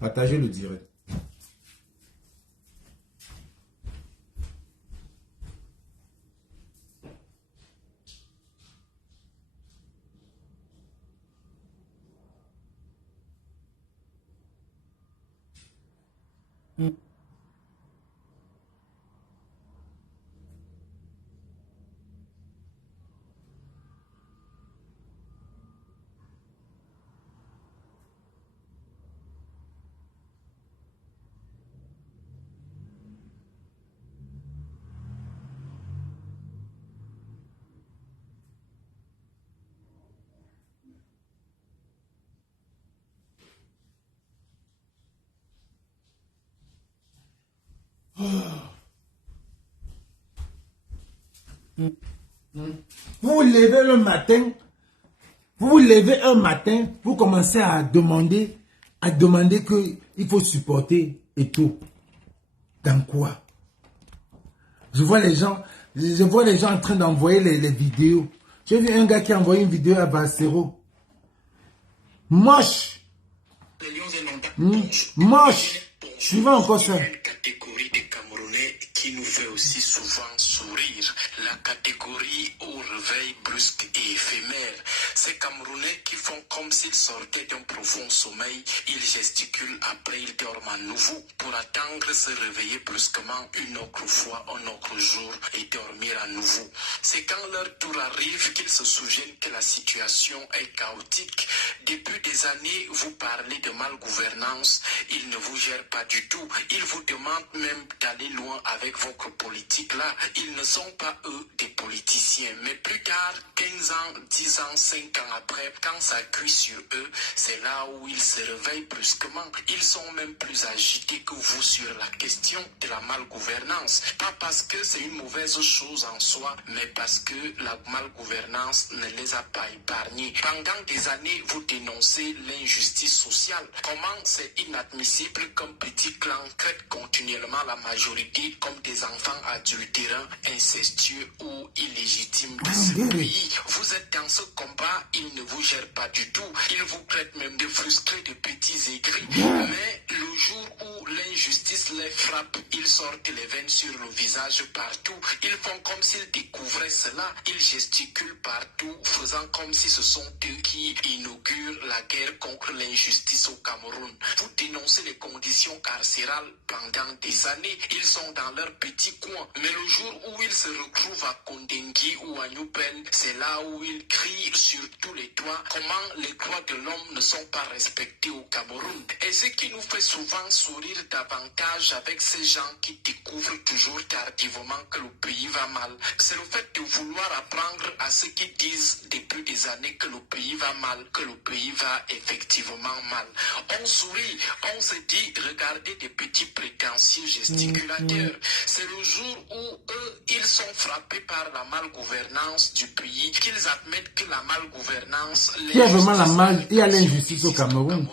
Partagez le direct. Vous vous levez le matin, vous commencez à demander qu'il faut supporter et tout. Dans quoi? Je vois les gens en train d'envoyer les vidéos. J'ai vu un gars qui a envoyé une vidéo à Barcero. Moche. Moche. Suivant encore ça. Qui nous fait aussi souvent sourire, la catégorie au réveil brusque et éphémère. Ces Camerounais qui font comme s'ils sortaient d'un profond sommeil, ils gesticulent, après ils dorment à nouveau pour attendre se réveiller brusquement une autre fois, un autre jour et dormir à nouveau. C'est quand leur tour arrive qu'ils se souviennent que la situation est chaotique. Depuis des années, vous parlez de malgouvernance, ils ne vous gèrent pas du tout. Ils vous demandent même d'aller loin avec votre politique. politique-là, ils ne sont pas eux des politiciens. Mais plus tard, 15 ans, 10 ans, 5 ans après, quand ça cuit sur eux, c'est là où ils se réveillent brusquement. Ils sont même plus agités que vous sur la question de la malgouvernance. Pas parce que c'est une mauvaise chose en soi, mais parce que la malgouvernance ne les a pas épargnés. Pendant des années, vous dénoncez l'injustice sociale. Comment c'est inadmissible qu'un petit clan traite continuellement la majorité comme des enfants adultérins, incestueux ou illégitimes de ce pays. Vous êtes dans ce combat, ils ne vous gèrent pas du tout. Ils vous traitent même de frustrés, de petits aigris. Mais le jour où l'injustice les frappe, ils sortent les veines sur le visage partout. Ils font comme s'ils découvraient cela. Ils gesticulent partout, faisant comme si ce sont eux qui inaugurent la guerre contre l'injustice au Cameroun. Vous dénoncez les conditions carcérales pendant des années. Ils sont dans leur petit coin. Mais le jour où ils se retrouvent à Kondengui ou à Newpen, c'est là où ils crient sur tous les toits comment les droits de l'homme ne sont pas respectés au Cameroun. Et ce qui nous fait souvent sourire davantage avec ces gens qui découvrent toujours tardivement que le pays va mal, c'est le fait de vouloir apprendre à ceux qui disent depuis des années que le pays va mal, que le pays va effectivement mal. On sourit, on se dit, regardez des petits prétentieux gesticulateurs. C'est le jour où eux, ils sont frappés par la malgouvernance du pays, qu'ils admettent que la malgouvernance... Il y a vraiment il y a l'injustice au Cameroun.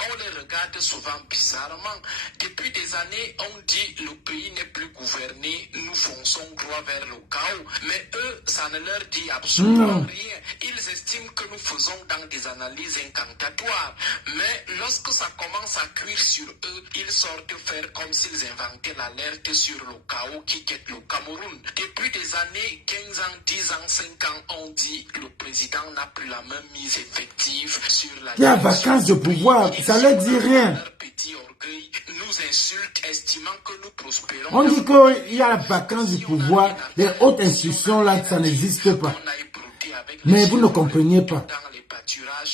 On les regarde souvent bizarrement. Depuis des années, on dit le pays n'est plus gouverné, nous fonçons droit vers le chaos. Mais eux, ça ne leur dit absolument rien. Ils estiment que nous faisons dans des analyses incantatoires. Mais lorsque ça commence à cuire sur eux, ils sortent faire comme s'ils inventaient l'alerte sur le chaos qui guette le Cameroun. Depuis des années, 15 ans, 10 ans, 5 ans, on dit le président n'a plus la même mise effective sur la... Il y a vacance de pouvoir. Ça ne leur dit rien. On dit qu'il y a la vacance du pouvoir. Les hautes institutions, là, ça n'existe pas. Mais vous ne comprenez pas.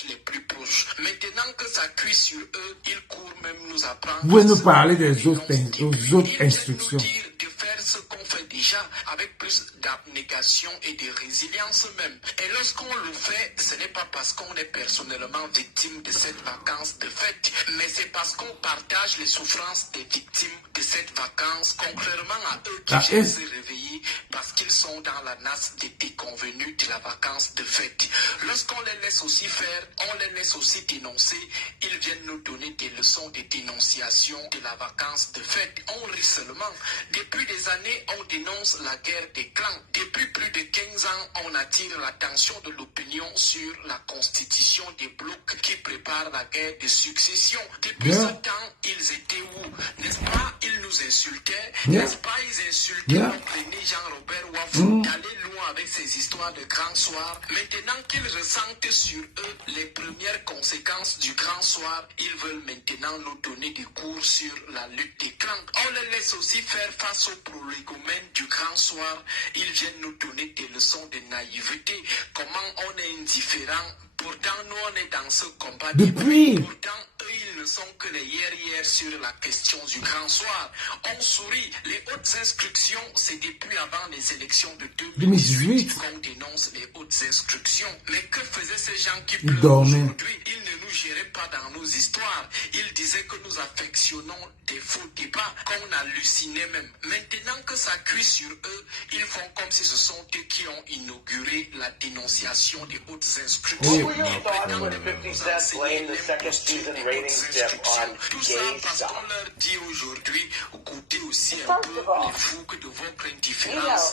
Les plus proches. Maintenant que ça cuit sur eux, ils courent même nous apprendre. Vous pouvez nous parler des autres instructions. De faire ce qu'on fait déjà avec plus d'abnégation et de résilience même. Et lorsqu'on le fait, ce n'est pas parce qu'on est personnellement victime de cette vacance de fête, mais c'est parce qu'on partage les souffrances des victimes de cette vacance, contrairement à eux qui viennent se réveiller parce qu'ils sont dans la nasse des déconvenus de la vacance de fête. Lorsqu'on les laisse aussi faire, on les laisse aussi dénoncer, ils viennent nous donner des leçons de dénonciation de la vacance de fête. On rit seulement. Depuis des années, on dénonce la guerre des clans. Depuis plus de 15 ans, on attire l'attention de l'opinion sur la constitution des blocs qui préparent la guerre de succession. Depuis ce temps, ils étaient où? N'est-ce pas? Ils nous insultaient. N'est-ce pas? Ils insultaient notre aîné Jean-Robert Wafou d'aller loin avec ces histoires de grand soir. Maintenant qu'ils ressentent sur eux les premières conséquences du grand soir, ils veulent maintenant nous donner des cours sur la lutte des clans. On les laisse aussi faire face aux prolégomènes du grand soir. Ils viennent nous donner des leçons de naïveté. Comment on est indifférent. Pourtant, nous, on est dans ce combat. Depuis. Pourtant, eux, ils ne sont que les hier sur la question du grand soir. On sourit. Les hautes instructions, c'est depuis avant les élections de 2018 qu'on dénonce les hautes instructions. Mais que faisaient ces gens qui pleurent aujourd'hui? Ils ne nous géraient pas dans nos histoires. Ils disaient que nous affectionnons des faux débats, qu'on hallucinait même. Maintenant que ça cuit sur eux, ils font comme si ce sont eux qui ont inauguré la dénonciation des hautes instructions. Who you thought would 50 Cent blame the second season ratings dip on gay stuff?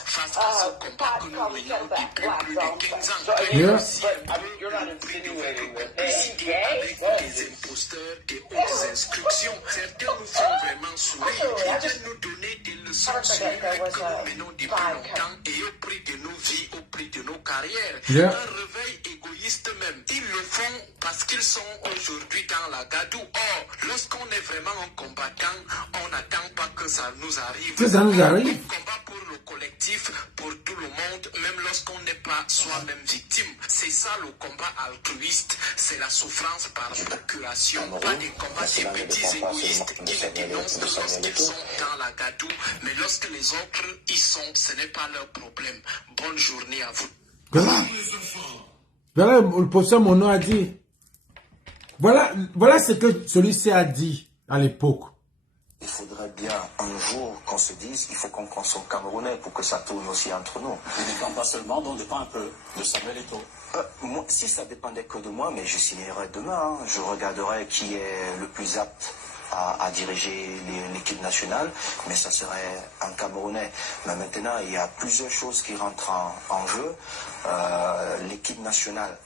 First of all, you know, Todd probably killed that black girl. So, but you're not insinuating that, hey, he's gay? Never forget there was a vodka. Un réveil égoïste même. Ils le font parce qu'ils sont aujourd'hui dans la gadoue. Or, lorsqu'on est vraiment un combattant, on n'attend pas que ça nous arrive. Que ça nous arrive. On combat pour le collectif. positif pour tout le monde, même lorsqu'on n'est pas soi-même victime. C'est ça le combat altruiste, c'est la souffrance par procuration, pas des combats des petits égoïstes qui ne dénoncent que lorsqu'ils sont dans la gadoue, mais lorsque les autres y sont, ce n'est pas leur problème. Bonne journée à vous. Voilà le professeur Monod a dit. Voilà ce que celui-ci a dit à l'époque. Il faudrait bien un jour qu'on se dise il faut qu'on consomme camerounais pour que ça tourne aussi entre nous. Il ne dépend pas seulement, donc dépend un peu de Samuel Eto'o. Moi, si ça dépendait que de moi, mais je signerais demain. Hein. Je regarderais qui est le plus apte à diriger l'équipe nationale, mais ça serait un Camerounais. Mais maintenant, il y a plusieurs choses qui rentrent en jeu. L'équipe nationale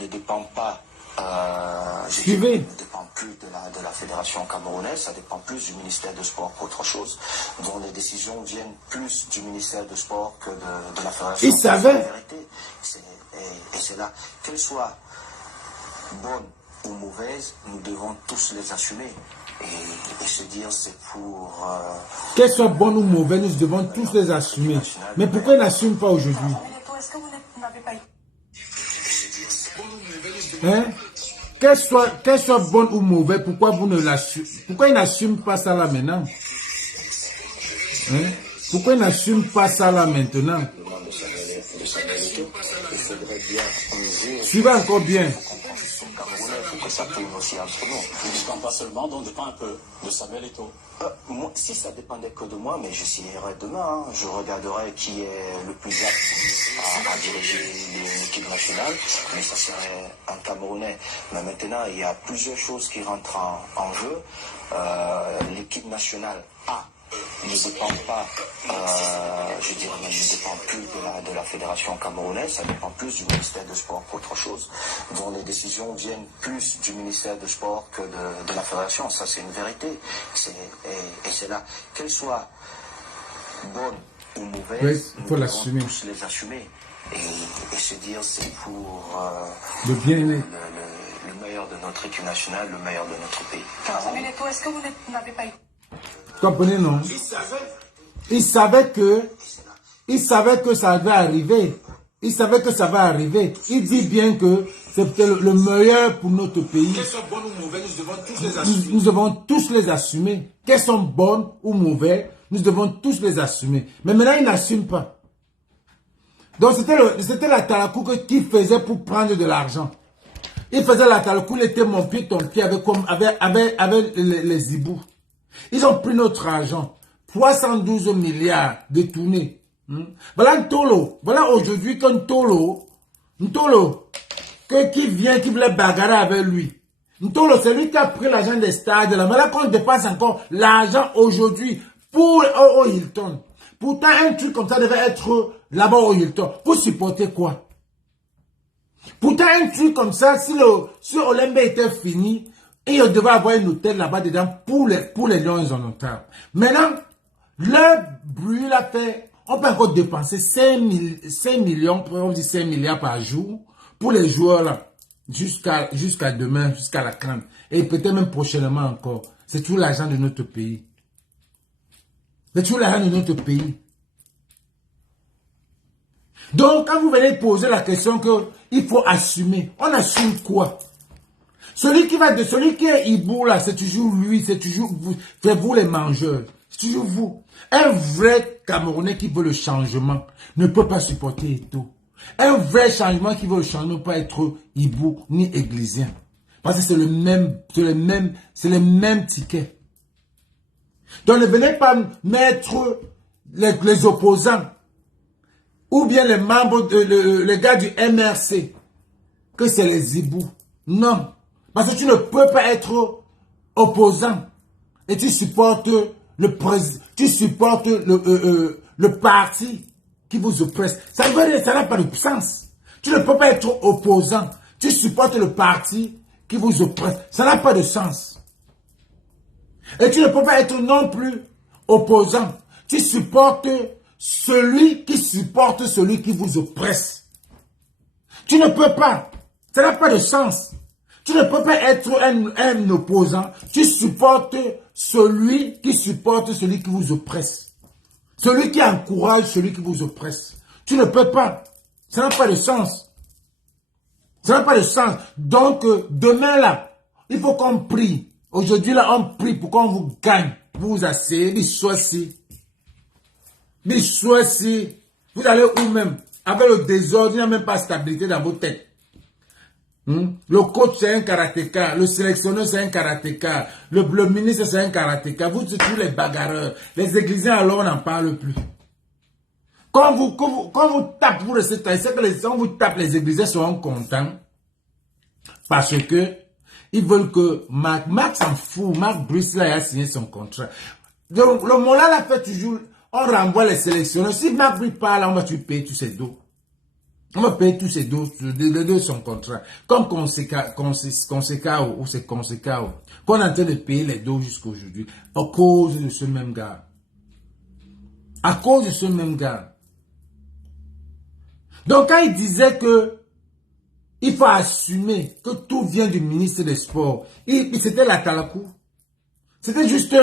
ne dépend pas. Ne dépend plus de la fédération camerounaise, ça dépend plus du ministère de Sport qu'autre chose, dont les décisions viennent plus du ministère de Sport que de la fédération. Il savait. Et c'est là, qu'elles soient bonnes ou mauvaises, nous devons tous les assumer et se dire c'est pour... Qu'elles soient bonnes ou mauvaises, nous devons tous les assumer. Mais pourquoi ils n'assument pas aujourd'hui? Hein? Qu'elle soit bonne ou mauvaise, pourquoi vous ne l'assumez? Pourquoi ils n'assument pas ça là maintenant? Hein? Pourquoi ils n'assument pas ça là maintenant? Suivez encore bien. Ça tourne aussi entre nous. Il ne dépend pas seulement, donc dépend un peu de Samuel Eto'o. Moi, si ça dépendait que de moi, mais je signerais demain. Hein. Je regarderais qui est le plus apte à diriger l'équipe nationale, mais ça serait un Camerounais. Mais maintenant, il y a plusieurs choses qui rentrent en jeu. L'équipe nationale ne dépend pas, je dirais même, ne dépend plus de la fédération camerounaise, ça dépend plus du ministère de Sport qu'autre chose, dont les décisions viennent plus du ministère de Sport que de la fédération. Ça, c'est une vérité. Et c'est là, qu'elles soient bonnes ou mauvaises, nous devons tous les assumer et se dire c'est pour le bien-être, le meilleur de notre équipe nationale, le meilleur de notre pays. Samuel Eto'o, est-ce que vous n'avez pas... Comprenez, non? Il savait que ça va arriver. Il savait que ça va arriver. Il dit bien que c'est le meilleur pour notre pays. Qu'elles soient bonnes ou mauvaises, nous devons tous les assumer. Nous devons tous les assumer. Qu'elles sont bonnes ou mauvaises, nous devons tous les assumer. Mais maintenant, ils n'assument pas. Donc, c'était la Talakou qu'il faisait pour prendre de l'argent. Il faisait la Talakou, il était mon pied, ton pied, avec les hiboux. Ils ont pris notre argent. 312 milliards détournés. Voilà Ntolo. Voilà aujourd'hui que Ntolo, qui voulait bagarrer avec lui. Ntolo, c'est lui qui a pris l'argent des stades. Là. Mais là, qu'on dépasse encore l'argent aujourd'hui pour au Hilton. Pourtant, un truc comme ça devait être là-bas au Hilton. Pour supporter quoi? Pourtant, un truc comme ça, si Olembe était fini, et on devait avoir un hôtel là-bas dedans pour les lions indomptables. Maintenant, le bruit l'a fait, on peut encore dépenser 5 millions, on dit 5 milliards par jour pour les joueurs là, jusqu'à demain, jusqu'à la CAN. Et peut-être même prochainement encore. C'est tout l'argent de notre pays. C'est tout l'argent de notre pays. Donc, quand vous venez poser la question qu'il faut assumer, on assume quoi? Celui qui est hibou là, c'est toujours lui, c'est toujours vous, c'est vous les mangeurs, c'est toujours vous. Un vrai Camerounais qui veut le changement ne peut pas supporter Eto'o. Un vrai changement qui veut le changement ne peut pas être hibou ni églisien. Parce que c'est le même ticket. Donc ne venez pas mettre les opposants ou bien les membres, les gars du MRC, que c'est les hiboux. Non. Parce que tu ne peux pas être opposant et tu supportes le parti qui vous oppresse. Ça n'a pas de sens. Tu ne peux pas être opposant. Tu supportes le parti qui vous oppresse. Ça n'a pas de sens. Et tu ne peux pas être non plus opposant. Tu supportes celui qui supporte celui qui vous oppresse. Tu ne peux pas. Ça n'a pas de sens. Tu ne peux pas être un opposant. Tu supportes celui qui supporte celui qui vous oppresse. Celui qui encourage celui qui vous oppresse. Tu ne peux pas. Ça n'a pas de sens. Ça n'a pas de sens. Donc, demain là, il faut qu'on prie. Aujourd'hui là, on prie pour qu'on vous gagne. Vous vous asseyez, bissoissi. Bissoissi. Vous allez où même? Avec le désordre, il n'y a même pas de stabilité dans vos têtes. Le coach c'est un karatéka, le sélectionneur c'est un karatéka, le ministre c'est un karatéka, vous c'est tous les bagarreurs. Les églisiens alors on n'en parle plus. Quand vous tapez, vous restez, c'est que quand vous tapez, les églisiens seront contents parce que ils veulent que Marc s'en fout, Marc Bruce là a signé son contrat. Donc, le Mollah l'a fait toujours, on renvoie les sélectionneurs. Si Marc Bruce parle, on va tu payer tous ses dos. On va payer tous ces dos, les deux son contrat. Comme Conseca ou c'est Conseca qu'on est en train de payer les dos jusqu'à aujourd'hui. À cause de ce même gars. À cause de ce même gars. Donc quand il disait que il faut assumer que tout vient du ministre des Sports, c'était la Talakou. C'était juste,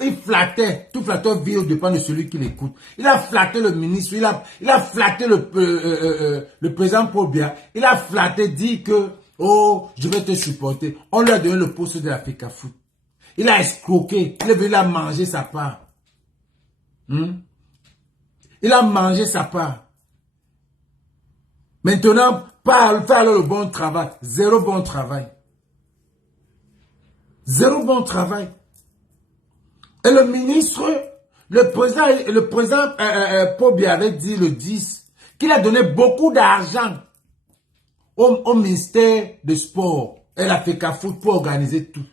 il flattait, tout flatteur vit au dépend de celui qui l'écoute. Il a flatté le ministre, il a flatté le président Paul Biya, il a flatté, dit que, oh, je vais te supporter. On lui a donné le poste de la FECAFOOT. Il a escroqué, il a mangé sa part. Il a mangé sa part. Maintenant, fais alors le bon travail, zéro bon travail. Zéro bon travail. Et le ministre, le président Paul Biya avait dit le 10 qu'il a donné beaucoup d'argent au ministère des Sports et la FECAFOOT pour organiser tout.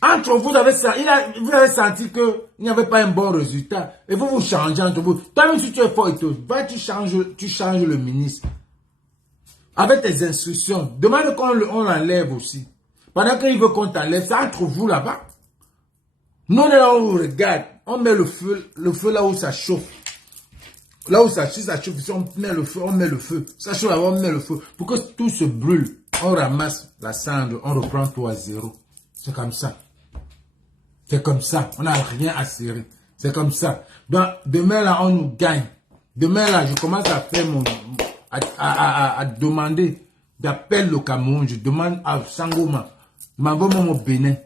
Entre vous, vous avez senti qu'il n'y avait pas un bon résultat. Et vous changez entre vous. Toi-même, si tu es fort et tout, tu changes le ministre. Avec tes instructions, demande qu'on l'enlève aussi. Pendant qu'il veut qu'on t'enlève, c'est entre vous là-bas. Nous, on est là, on regarde. On met le feu là où ça chauffe. Là où ça chauffe, si on met le feu. Ça chauffe là, on met le feu. Pour que tout se brûle, on ramasse la cendre, on reprend tout à zéro. C'est comme ça. C'est comme ça. On n'a rien à serrer. C'est comme ça. Donc, demain là, on nous gagne. Demain là, je commence à faire à demander d'appel le Cameroun. Je demande à Sangoma, m'envoie au Bénin.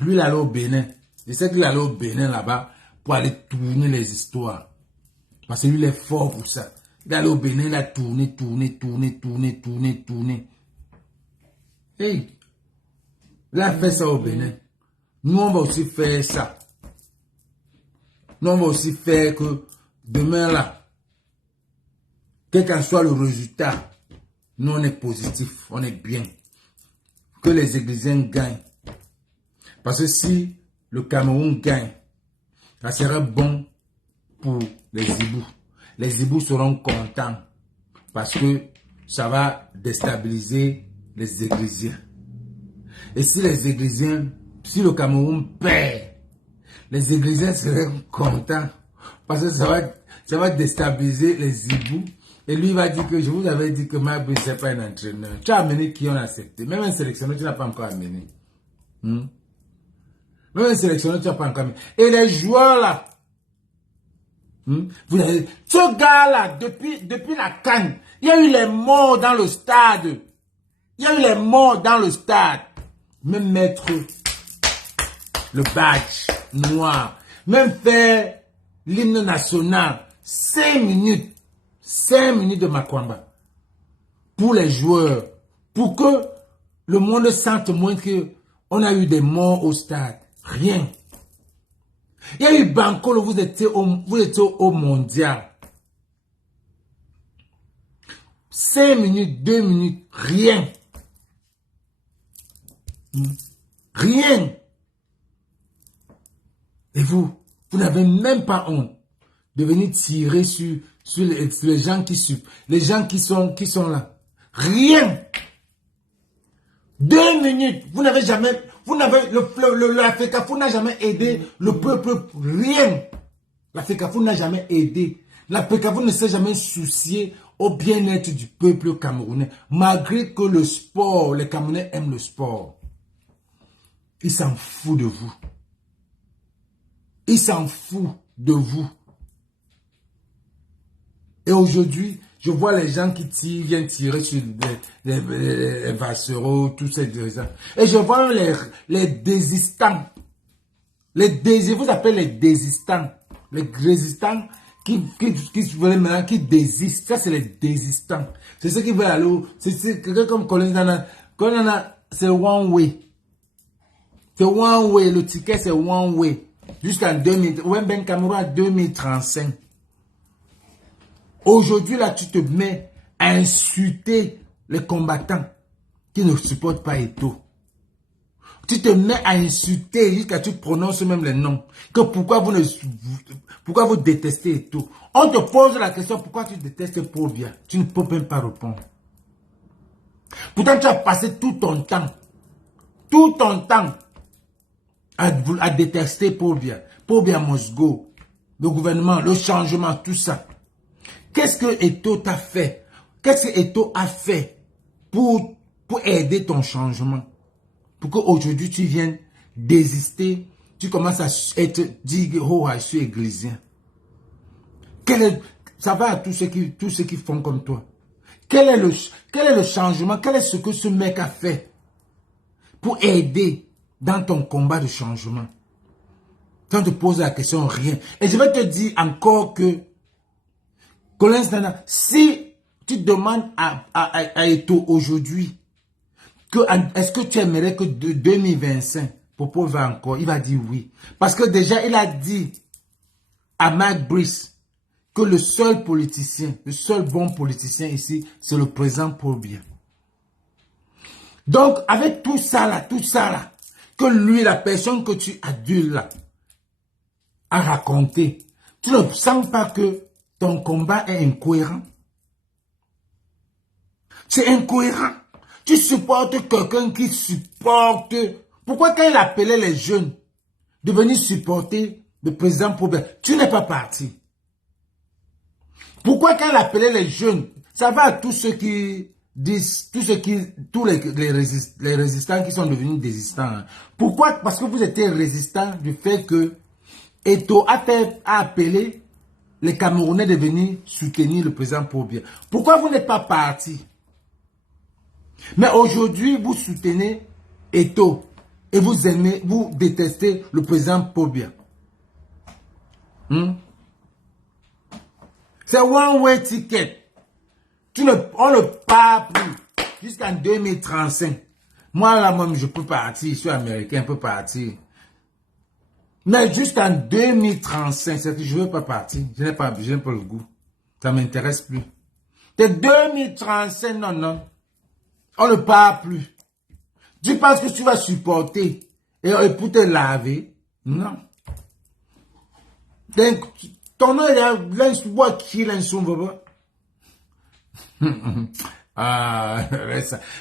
Lui, il allait au Bénin. Je sais qu'il allait au Bénin là-bas pour aller tourner les histoires. Parce que lui, il est fort pour ça. Il allait au Bénin, il a tourné. Hey, il a fait ça au Bénin. Nous, on va aussi faire ça. Nous, on va aussi faire que demain là, quel qu'en soit le résultat, nous on est positif, on est bien. Que les Églisiens gagnent. Parce que si le Cameroun gagne, ça serait bon pour les Ibous. Les Ibous seront contents parce que ça va déstabiliser les Églisiens. Et si les Églisiens, si le Cameroun perd, les Églisiens seraient contents parce que ça va déstabiliser les Ibous. Et lui va dire que je vous avais dit que Marc Bruce n'est pas un entraîneur. Tu as amené qui on a accepté. Même un sélectionneur, tu n'as pas encore amené. Même un sélectionneur, tu n'as pas encore amené. Et les joueurs là, vous avez, ce gars là, depuis la CAN, il y a eu les morts dans le stade. Il y a eu les morts dans le stade. Même mettre le badge noir. Même faire l'hymne national. 5 minutes. 5 minutes de Makwamba pour les joueurs, pour que le monde sente moins qu'on a eu des morts au stade. Rien. Il y a eu Bankolo, vous étiez au mondial. 5 minutes, 2 minutes, rien. Rien. Et vous n'avez même pas honte de venir tirer sur les gens qui sont là. Rien. 2 minutes. Vous n'avez jamais, la FECAFOOT n'a jamais aidé le peuple. Rien. La FECAFOOT n'a jamais aidé. La FECAFOOT ne s'est jamais soucié au bien-être du peuple camerounais. Malgré que le sport, les Camerounais aiment le sport. Ils s'en foutent de vous. Il s'en fout de vous. Et aujourd'hui, je vois les gens qui viennent tirer sur les Vassereaux, tous ces gens. Et je vois les désistants. Vous appelez les désistants. Les résistants qui veulent maintenant, qui désistent. Ça, c'est les désistants. C'est ceux qui veulent aller. C'est quelqu'un comme Colin Nana. C'est one way. C'est one way. Le ticket, c'est one way. Jusqu'en 2000. Ouem Ben Cameroun 2035. Aujourd'hui, là, tu te mets à insulter les combattants qui ne supportent pas Eto'o. Tu te mets à insulter jusqu'à tu prononces même les noms. Que pourquoi vous détestez Eto'o? On te pose la question, pourquoi tu détestes Paul Biya? Tu ne peux même pas répondre. Pourtant, tu as passé tout ton temps à détester Paul Biya. Paul Biya must go. Le gouvernement, le changement, tout ça. Qu'est-ce que Eto'o t'a fait? Qu'est-ce que Eto'o a fait pour aider ton changement? Pour qu'aujourd'hui tu viennes désister, tu commences à dire, oh, je suis églésien. Ça va à tous ceux qui font comme toi. Quel est le changement? Quel est ce que ce mec a fait pour aider dans ton combat de changement? Quand tu te poses la question, rien. Et je vais te dire encore que Colin Nana, si tu demandes à Eto'o aujourd'hui, est-ce que tu aimerais que de 2025, Popo va encore, il va dire oui. Parce que déjà, il a dit à Mike Brice que le seul politicien, le seul bon politicien ici, c'est le président Paul Biya. Donc, avec tout ça là, que lui, la personne que tu adules là, a raconté, tu ne sens pas que ton combat est incohérent? C'est incohérent. Tu supportes quelqu'un qui supporte. Pourquoi quand il appelait les jeunes de venir supporter le président Paul Biya, tu n'es pas parti? Pourquoi quand il appelait les jeunes, ça va à tous ceux qui disent, tous les résistants qui sont devenus désistants. Hein. Pourquoi? Parce que vous étiez résistants du fait que Eto'o a appelé les Camerounais de venir soutenir le président Paul Biya. Pourquoi vous n'êtes pas parti? Mais aujourd'hui, vous soutenez Eto'o et vous détestez le président Paul Biya. C'est one way ticket. On ne part plus jusqu'en 2035. Moi, là, même, je peux partir. Je suis américain, je peux partir. Mais jusqu'en 2035, c'est que je ne veux pas partir. Je n'ai pas le goût. Ça ne m'intéresse plus. De 2035, non. On ne part plus. Tu penses que tu vas supporter et pour te laver? Non. Donc, ton nom est là,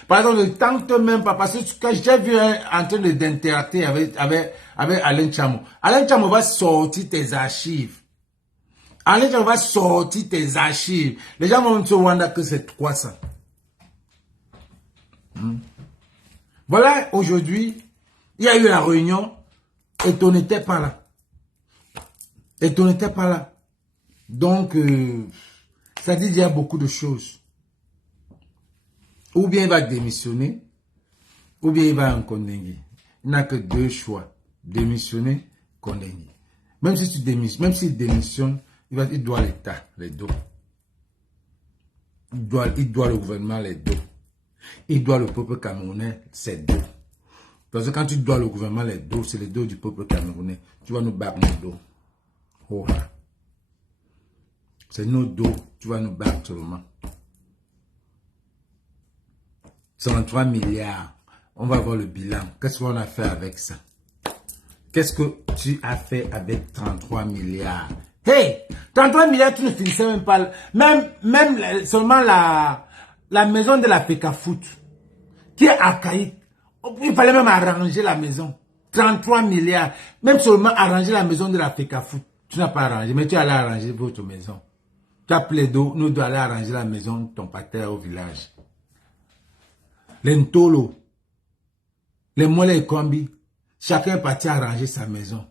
par exemple, ne tente même pas, parce que quand j'ai vu en train d'interacter avec Alain Tchamo. Alain Tchamo va sortir tes archives. Alain Tchamo va sortir tes archives. Les gens vont se rendre que c'est 300. Voilà, aujourd'hui, il y a eu la réunion et tu n'étais pas là. Donc, ça dit qu'il y a beaucoup de choses. Ou bien il va démissionner, ou bien il va en condamner. Il n'a que deux choix. Démissionner, condamner. Même si tu démissionnes, même s'il démissionne, il doit l'État, les dos. Il doit le gouvernement, les dos. Il doit le peuple camerounais, ses dos. Parce que quand tu dois le gouvernement, les dos, c'est les dos du peuple camerounais. Tu vas nous battre nos dos. Oh. C'est nos dos, tu vas nous battre seulement. 103 milliards. On va voir le bilan. Qu'est-ce qu'on a fait avec ça? Qu'est-ce que tu as fait avec 33 milliards? Hey! 33 milliards, tu ne finissais même pas. Même seulement la maison de la FECAFOOT, qui est archaïque. Il fallait même arranger la maison. 33 milliards. Même seulement arranger la maison de la FECAFOOT. Tu n'as pas arrangé, mais tu allais arranger votre maison. Tu as plaidé, nous devons aller arranger la maison de ton père au village. Les Ntolo, les Mollet et Kombi, chacun est parti arranger sa maison.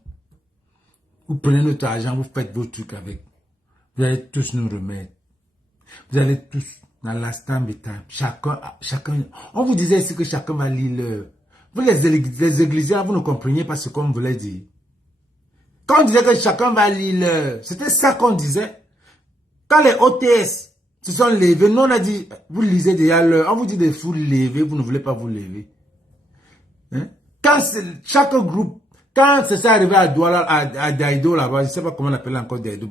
Vous prenez notre argent, vous faites vos trucs avec. Vous allez tous nous remettre. Vous allez tous dans l'instant bétain. Chacun. On vous disait ici que chacun va lire l'heure. Vous les églisiens, vous ne compreniez pas ce qu'on voulait dire. Quand on disait que chacun va lire l'heure, c'était ça qu'on disait. Quand les OTS se sont levés, nous on a dit, vous lisez déjà l'heure. On vous dit de vous lever, vous ne voulez pas vous lever. Hein? Quand chaque groupe, quand c'est ça arrivé à Douala, à Daido là-bas, je ne sais pas comment on appelle encore Daido.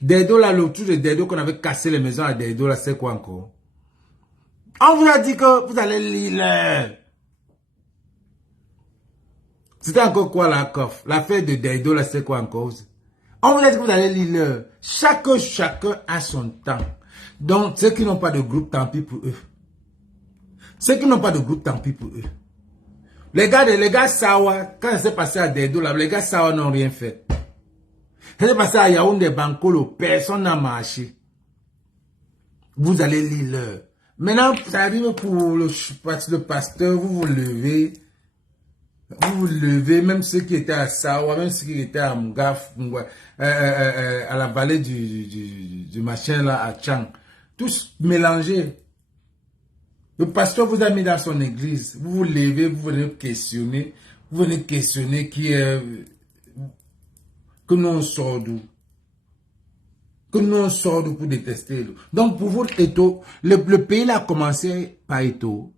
Daido là, le truc de Daido qu'on avait cassé les maisons à Daido là, c'est quoi encore? On vous a dit que vous allez lire l'heure. C'était encore quoi la coffre? L'affaire de Daido là, c'est quoi encore? On vous a dit que vous allez lire l'heure. Chacun a son temps. Donc, ceux qui n'ont pas de groupe, tant pis pour eux. Ceux qui n'ont pas de groupe, tant pis pour eux. Les gars Sawa, quand ça s'est passé à Daido là, les gars Sawa n'ont rien fait. Ça s'est passé à Yaoundé Bankolo, personne n'a marché. Vous allez lire l'heure. Maintenant, ça arrive pour le pasteur, vous vous levez. Vous vous levez, même ceux qui étaient à Sawa, même ceux qui étaient à Mgaf, à la vallée du machin là, à Chang. Tous mélangés. Le pasteur vous a mis dans son église. Vous vous levez, vous venez questionner. Vous venez questionner qui est... Que nous on sort d'où? Que nous on sort d'où pour détester. Donc pour vous, Eto, le pays là a commencé par Eto.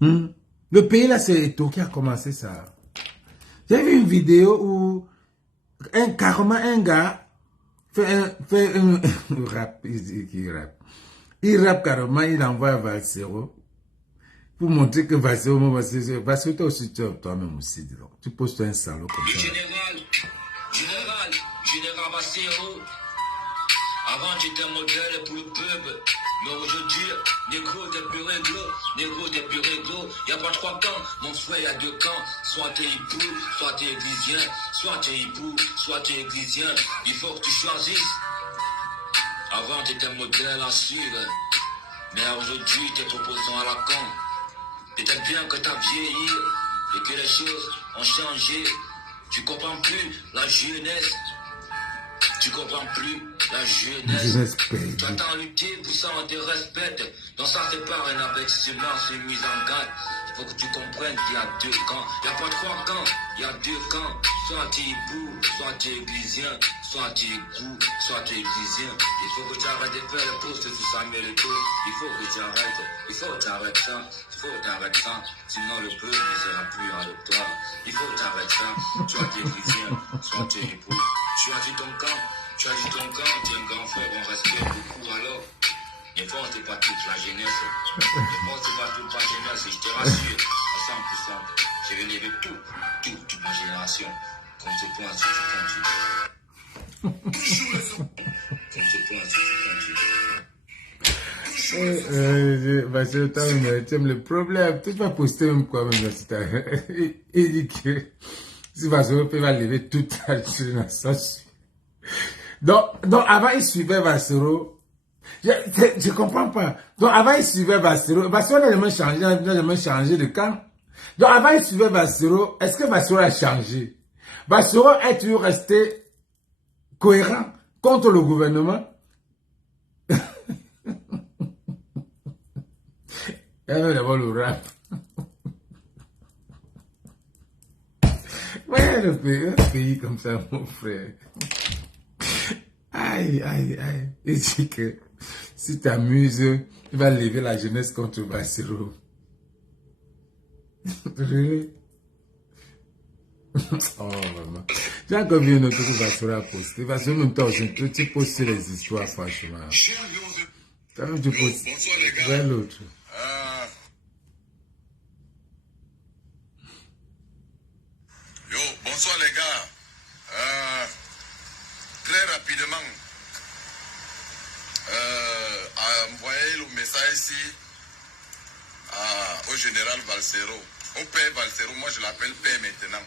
Le pays là, c'est Eto qui a commencé ça. J'ai vu une vidéo où carrément un gars fait un rap, il rappe carrément, il envoie à Valsero pour montrer que Valsero toi aussi toi-même aussi, donc. Tu poses un salaud comme ça. Général Valsero, avant j'étais un modèle pour le peuple. Mais aujourd'hui, négro t'es plus réglo, y'a pas 3 camps, mon frère y'a 2 camps, soit t'es hibou, soit t'es églisien, soit t'es hibou, soit t'es églisien, il faut que tu choisisses. Avant t'étais un modèle à suivre, mais aujourd'hui t'es opposant à la con. Peut-être bien que t'as vieilli et que les choses ont changé, tu comprends plus la jeunesse. Tu comprends plus la jeunesse. Tu attends lutter pour ça, on te respecte. Donc ça c'est pas un avertissement, c'est une mise en garde. Il faut que tu comprennes qu'il y a 2 camps. Il n'y a pas 3 camps, il y a 2 camps. Soit tu es hibou, soit tu es églisien, soit tu es égou, soit tu es églisien. Il faut que tu arrêtes de faire les postes sur Samuel Eto'o. Il faut que tu arrêtes. Il faut que tu arrêtes ça. Il faut que tu arrêtes ça. Sinon le peuple ne sera plus avec toi. Il faut que tu arrêtes ça. Soit tu es églisien, soit tu es hibou. Tu as dit ton camp, tu as dit ton camp, tu es un grand frère, on respecte beaucoup alors. Ne force pas toute la jeunesse. Ne force pas toute la jeunesse, je te rassure, à 100%. Je vais lever toute ma génération. Comme ce point, si tu continues. Comme ce point, si tu continues. Le problème, tu vas poster même quoi même. Il dit que si Vasero va lever toute la génération. Donc avant il suivait Vasero. Je comprends pas. Donc avant il suivait Vasero. Vasero n'a jamais changé de camp. Donc avant il suivait Vasero. Est-ce que Vasero a changé? Vasero est toujours resté cohérent contre le gouvernement. Il y avait d'abord le rap. Ouais, un pays comme ça, mon frère. Aïe. Il dit que si tu t'amuses, il va lever la jeunesse contre Vasero. Oh, maman. J'ai encore vu une autre que Vasero a posté. Vasero, même temps, tu postes les histoires, franchement. Tu postes vers l'autre. Bonsoir les gars. Très rapidement, envoyer le message ici au général Valsero. Au père Valsero, moi je l'appelle père maintenant.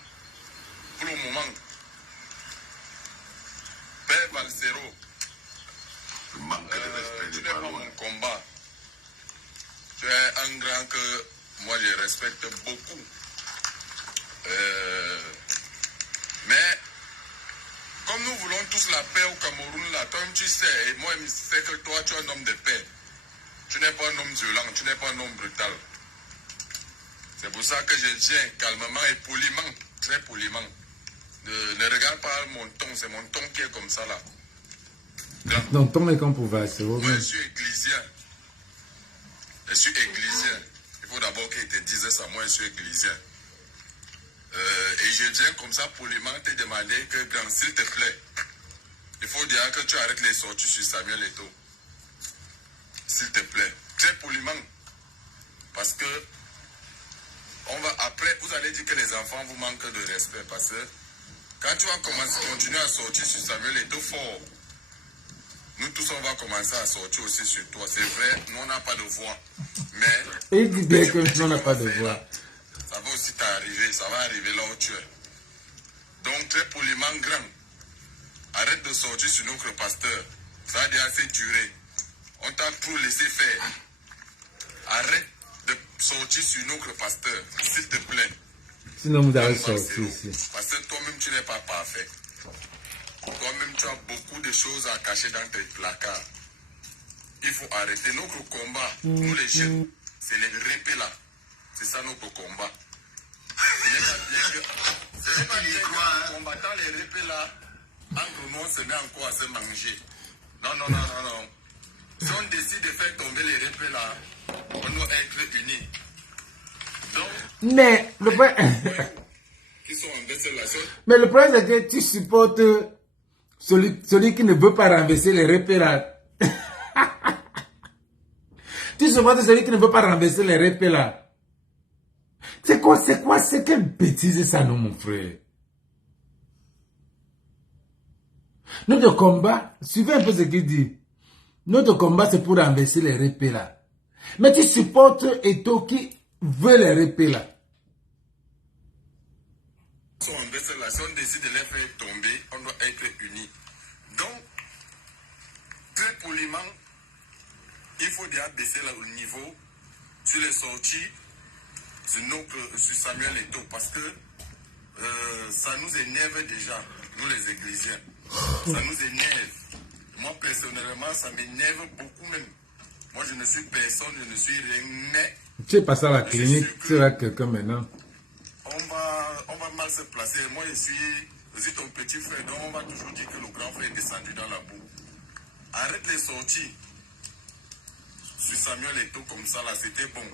Pour le moment, père Valsero, tu n'es pas mon combat. Tu es un grand que moi je respecte beaucoup. Mais, comme nous voulons tous la paix au Cameroun, là, toi tu sais, et moi je sais que toi tu es un homme de paix. Tu n'es pas un homme violent, tu n'es pas un homme brutal. C'est pour ça que je tiens calmement et poliment, très poliment. Ne regarde pas mon ton, c'est mon ton qui est comme ça là. Donc ton est comme pouvoir, c'est moi je suis églysien. Je suis églysien. Il faut d'abord qu'il te dise ça, moi je suis églysien. Et je viens comme ça poliment te demander que, grand, s'il te plaît, il faut dire que tu arrêtes les sorties sur Samuel Eto'o. S'il te plaît. Très poliment. Parce que après, vous allez dire que les enfants vous manquent de respect. Parce que quand tu vas continuer à sortir sur Samuel Eto'o fort, nous tous on va commencer à sortir aussi sur toi. C'est vrai, nous on n'a pas de voix. Mais il dit bien que nous on n'a pas de voix. Ça va aussi t'arriver, ça va arriver là où tu es. Donc très poliment, grand, arrête de sortir sur notre pasteur. Ça a déjà assez duré. On t'a trop laissé faire. Arrête de sortir sur notre pasteur, s'il te plaît. Sinon vous allez sortir ici. Parce que toi-même tu n'es pas parfait. Toi-même tu as beaucoup de choses à cacher dans tes placards. Il faut arrêter notre combat. Nous les jeunes, c'est les répés là. C'est ça notre combat. Ce n'est pas bien que combattant les répés là, entre nous on se met encore à se manger. Non, non, non, non, non. Si on décide de faire tomber les répés là, on doit être unis. Donc, mais le problème, qui sont en désolation. mais le problème c'est que tu supportes celui qui ne veut pas renverser les répés là. Tu supportes celui qui ne veut pas renverser les répés là. C'est quelle bêtise ça, non, mon frère? Notre combat, suivez un peu ce qu'il dit. Notre combat, c'est pour renverser les répés là. Mais tu supportes Eto'o qui veut les répés là. Si on décide de les faire tomber, on doit être unis. Donc, très poliment, il faut déjà baisser le niveau sur les sorties. Sur Samuel Eto'o, parce que ça nous énerve déjà, nous les églisiens. Ça nous énerve. Moi, personnellement, ça m'énerve beaucoup même. Moi, je ne suis personne, je ne suis rien, mais... Tu es passé à la clinique, tu es quelqu'un maintenant. On va mal se placer. Moi, je suis ton petit frère, donc on va toujours dire que le grand frère est descendu dans la boue. Arrête les sorties. Sur Samuel Eto'o comme ça, là, c'était bon.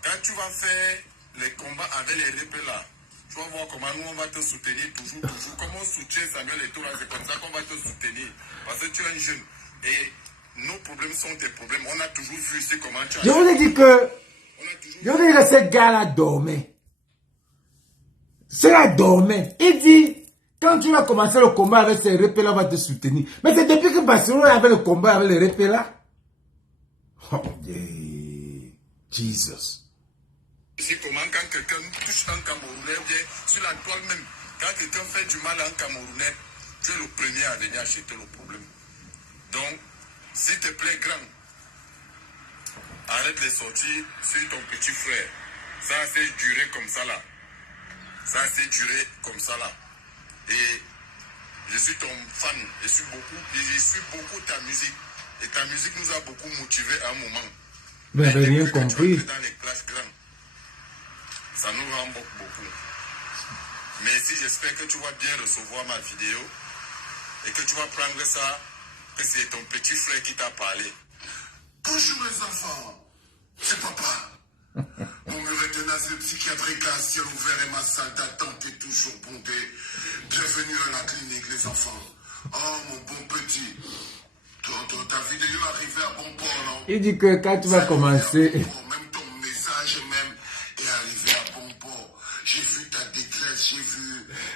Quand tu vas faire les combats avec les répés là, tu vas voir comment nous on va te soutenir toujours. Comme on soutient Samuel Eto'o là, c'est comme ça qu'on va te soutenir. Parce que tu es un jeune. Et nos problèmes sont tes problèmes. On a toujours vu ici comment tu as... Je vous ai dit que... Je vous ai dit que ce gars-là dormait. Cela dormait. Il dit, quand tu vas commencer le combat avec ces répés là, on va te soutenir. Mais c'est depuis que Barcelone avait le combat avec les répés là. Oh, yeah. Jesus. C'est comment quand quelqu'un touche un Camerounais, bien sur la toile même, quand quelqu'un fait du mal à un Camerounais, tu es le premier à venir acheter le problème. Donc, s'il te plaît, grand, arrête les sorties sur ton petit frère. Ça s'est duré comme ça là. Ça s'est duré comme ça là. Et je suis ton fan, je suis beaucoup ta musique. Et ta musique nous a beaucoup motivés à un moment. Vous n'avez rien compris. Dans les classes grandes. Ça nous remboque beaucoup. Mais si j'espère que tu vas bien recevoir ma vidéo et que tu vas prendre ça, que c'est ton petit frère qui t'a parlé. Bonjour les enfants, c'est papa. Mon mur tenace psychiatrique à ciel ouvert et ma salle d'attente est toujours bondée. Bienvenue à la clinique les enfants. Oh mon bon petit, ta vidéo arrivée à bon port, non? Il dit que quand tu vas commencer... Même ton message même est arrivé à bon port. J'ai vu ta détresse,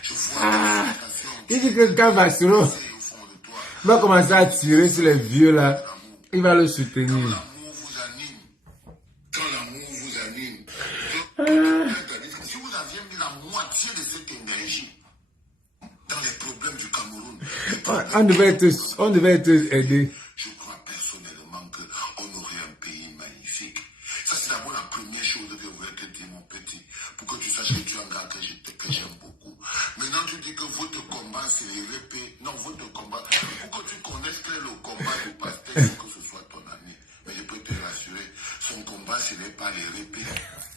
je vois ta frustration. Il dit que quand Barcelone va commencer à tirer sur les vieux là, il va le soutenir. Quand l'amour vous anime, quand l'amour vous anime. Si vous aviez mis la moitié de cette énergie dans les problèmes du Cameroun, on devait être aidé. Je crois personnellement qu'on aurait un pays magnifique. Ça, c'est d'abord la première chose que je voulais te dire, mon petit, pour que tu saches que tu es un gars que j'aime beaucoup. Maintenant, tu dis que votre combat, c'est les répés. Non, votre combat. Pour que tu connaisses quel est le combat du pasteur, il faut que ce soit ton ami. Mais je peux te rassurer, son combat, ce n'est pas les répés.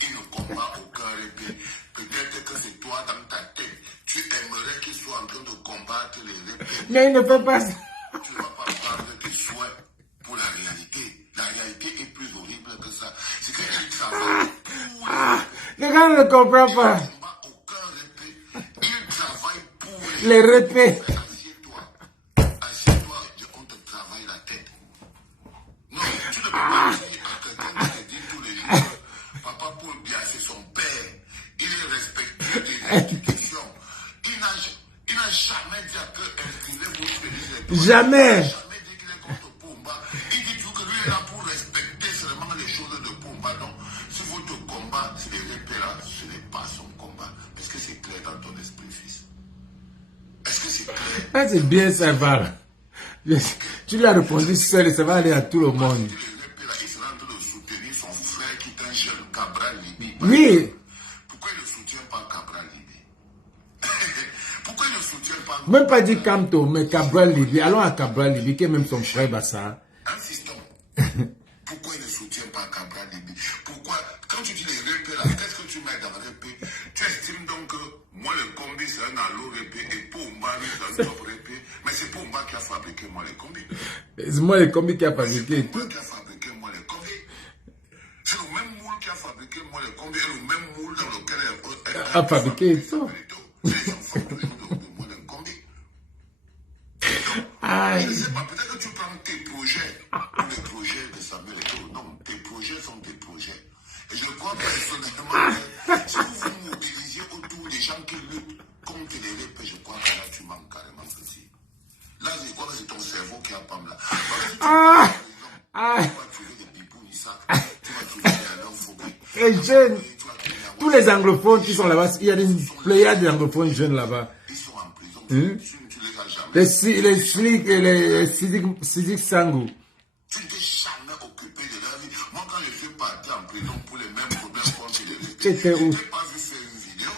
Il ne combat aucun répé. Peut-être que c'est toi dans ta tête. Tu aimerais qu'il soit en train de combattre les répés. Mais il ne fait pas ça. Tu ne vas pas prendre tes souhaits pour la réalité. La réalité est plus horrible que ça. C'est qu'il travaille pour les gars ne comprennent pas. il ne combat aucun répé. Il travaille pour Les répés. Assieds-toi, on te travaille la tête. Non, tu ne peux pas dire à quelqu'un qui te dit tous les jours, Papa Paul Biya, c'est son père. Il est respectueux des institutions. Il n'a jamais dit à quel inscrivez-vous. Jamais. Jamais dit qu'il est contre Pumba. Il dit toujours que lui est là pour respecter seulement les choses de Pumba. Donc, si votre combat, c'est les répés là, ce n'est pas son combat. Est-ce que c'est clair dans ton esprit, fils? Est-ce que c'est clair? Ah, c'est bien, ça va. Tu lui as répondu seul et ça va aller à tout le monde. Il sera en train de soutenir son frère qui est un jeune Cabral Libye. Oui. Pourquoi il ne soutient pas Cabral Libye? Pourquoi il ne soutient pas... Même pas dit Kamto, mais Cabral Libye. Allons à Cabral Libye, qui est même son frère Bassa. Insistons. Pourquoi il ne soutient pas Cabral Libye? Pourquoi, quand tu dis les répés là, qu'est-ce que tu mets dans le répé? Tu estimes donc que moi le combi c'est un allo répé et Pumba c'est un top répé. Mais c'est Pumba qui a fabriqué moi les combis. C'est moi le combi qui a fabriqué. C'est Pumba qui a fabriqué moi les combis. C'est le même moule qui a fabriqué moi les combis et le même moule dans lequel elle a fabriqué tout. Les enfants de moi les combis. Aïe. Je ne sais pas, peut-être que tu prends tes projets ou les projets de Samuel Eto'o. Non, tes projets sont tes projets. Et je crois personnellement que si vous vous mobilisiez autour des gens qui luttent contre les répés, je crois que là tu manques carrément ceci. Là, je crois que c'est ton cerveau qui a pas là. Tu vas trouver des bibous, ça. Tu vas trouver des analphabètes. Les jeunes, tous les anglophones qui sont là-bas, il y a une pléiade d'anglophones jeunes là-bas. Ils sont en prison. Tu les as jamais. Les Slik et les Sidik Sangou. Tu ne t'es jamais occupé de leur vie. Moi, quand je suis parti en prison pour les mêmes problèmes contre les répés, Tu étais où? je n'ai pas vu faire une vidéo.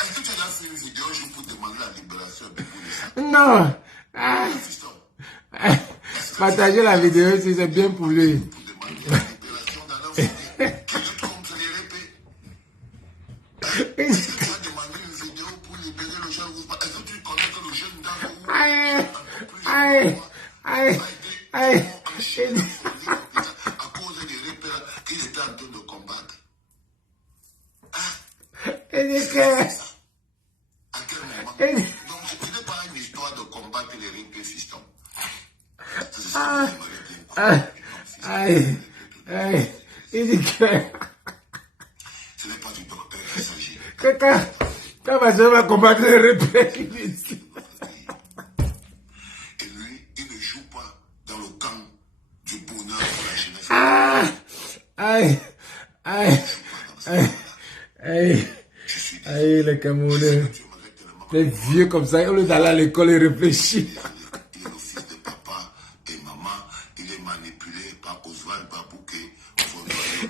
Est-ce que tu as fait une vidéo un jour pour demander la libération de Bibou? Non. Partagez la vidéo si c'est bien pour lui. Pour demander la libération d'un enfant qui lutte contre les répés. Est-ce que tu as demandé une vidéo pour libérer le jeune Ousmane? Est-ce que tu connais que le jeune Dano à cause des répés qu'il était en train de combattre? À quel moment? Donc, ce n'est pas une histoire de combattre les répés, fiston. Il dit que Ce n'est pas du docteur qu'il s'agit. quand ma soeur va combattre les répètes, Et lui, il ne joue pas dans le camp du bonheur de la jeunesse. les Camerounais. Les vieux comme ça, au lieu d'aller à l'école et réfléchir. Il est le fils de papa et maman. Il est manipulé par Oswald Babouké.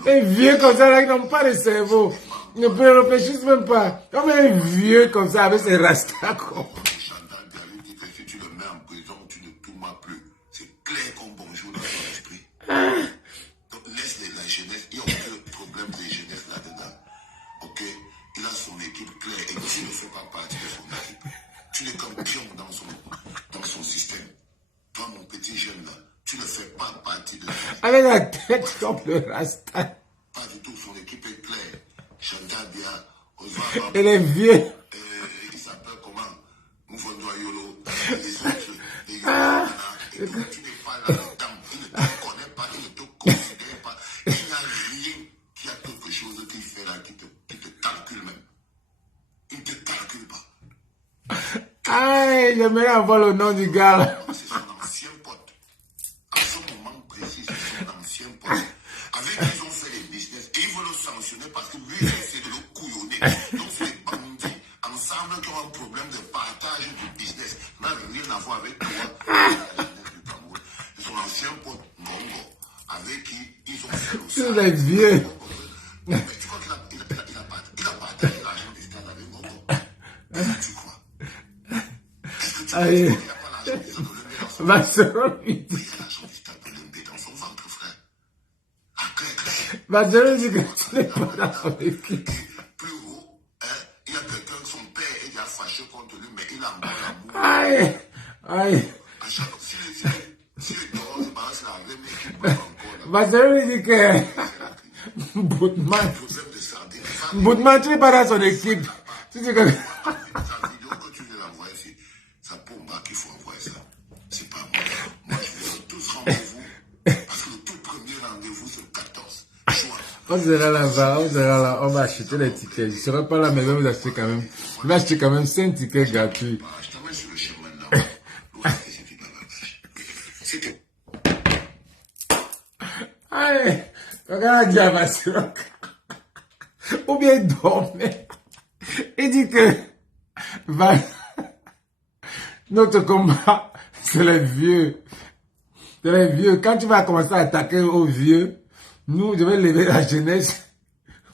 Les vieux comme ça, là, ils n'ont pas de cerveau. Ils ne réfléchissent même pas. Comme un vieux comme ça, avec ses rastas. Chantal Diallo dit que si tu le mets en prison, tu ne tournes plus. C'est clair comme bonjour dans ton esprit. Donc laisse la jeunesse. Il y a aucun problème de jeunesse là-dedans. Ok? Il a son équipe claire et tu ne fais pas partie de son équipe. Tu n'es qu'un pion dans son système. Toi, mon petit jeune là, tu ne fais pas partie de son équipe. Avec la tête comme le rasta. Pas du tout, son équipe est claire. Chantal Bia, Oswald Et les vieux. il s'appelle comment? Moufondo Ayolo, les autres, les Yoruba, et toi, tu n'es pas là-dedans. Il ne te connaît pas, il ne te considère pas. Il n'y a rien qui a quelque chose qu'il fait là qui te calcule même. Il ne te calcule pas. J'aimerais avoir le nom du gars là. C'est son ancien pote. À ce moment précis, c'est son ancien pote. Avec qui ils ont fait les business. Et ils veulent le sanctionner parce que lui, il essaie de le couillonner. Donc, c'est les bandits ensemble qui ont un problème de partage du business. Ça n'a rien à voir avec toi. C'est son ancien pote, Ngongo, avec qui ils ont fait le C'est les vieux. Mais tu crois qu'il a partagé l'argent des États Aïe. Bassero lui dit. Il y a l'argent du stade de l'MB dans son ventre, frère. Ah, clair. Bassero dit que tu n'es pas dans son équipe. Plus haut, il y a quelqu'un, son père est déjà fâché contre lui, mais il a encore l'amour. Aïe. Aïe. À chaque fois, si les dehors se balancent la même équipe, encore là. Bassero lui dit que Boutman, tu n'es pas dans son équipe. Tu dis que... La vidéo que tu veux l'envoyer, c'est pour moi qu'il faut envoyer ça. C'est pas moi. Moi, je vais tous rendez-vous. Parce que le tout premier rendez-vous, c'est le 14 juin. On sera là-bas, on sera là, on va acheter les tickets. Je ne serai pas là, mais je vais vous acheter quand même. Je vais acheter quand même 5 tickets gratuits. Je t'amène sur le chemin maintenant. C'était. Allez, regarde la diamation. Ou bien il dormait. Il dit que notre combat, c'est les vieux. C'est les vieux. Quand tu vas commencer à attaquer aux vieux, nous, je vais lever la jeunesse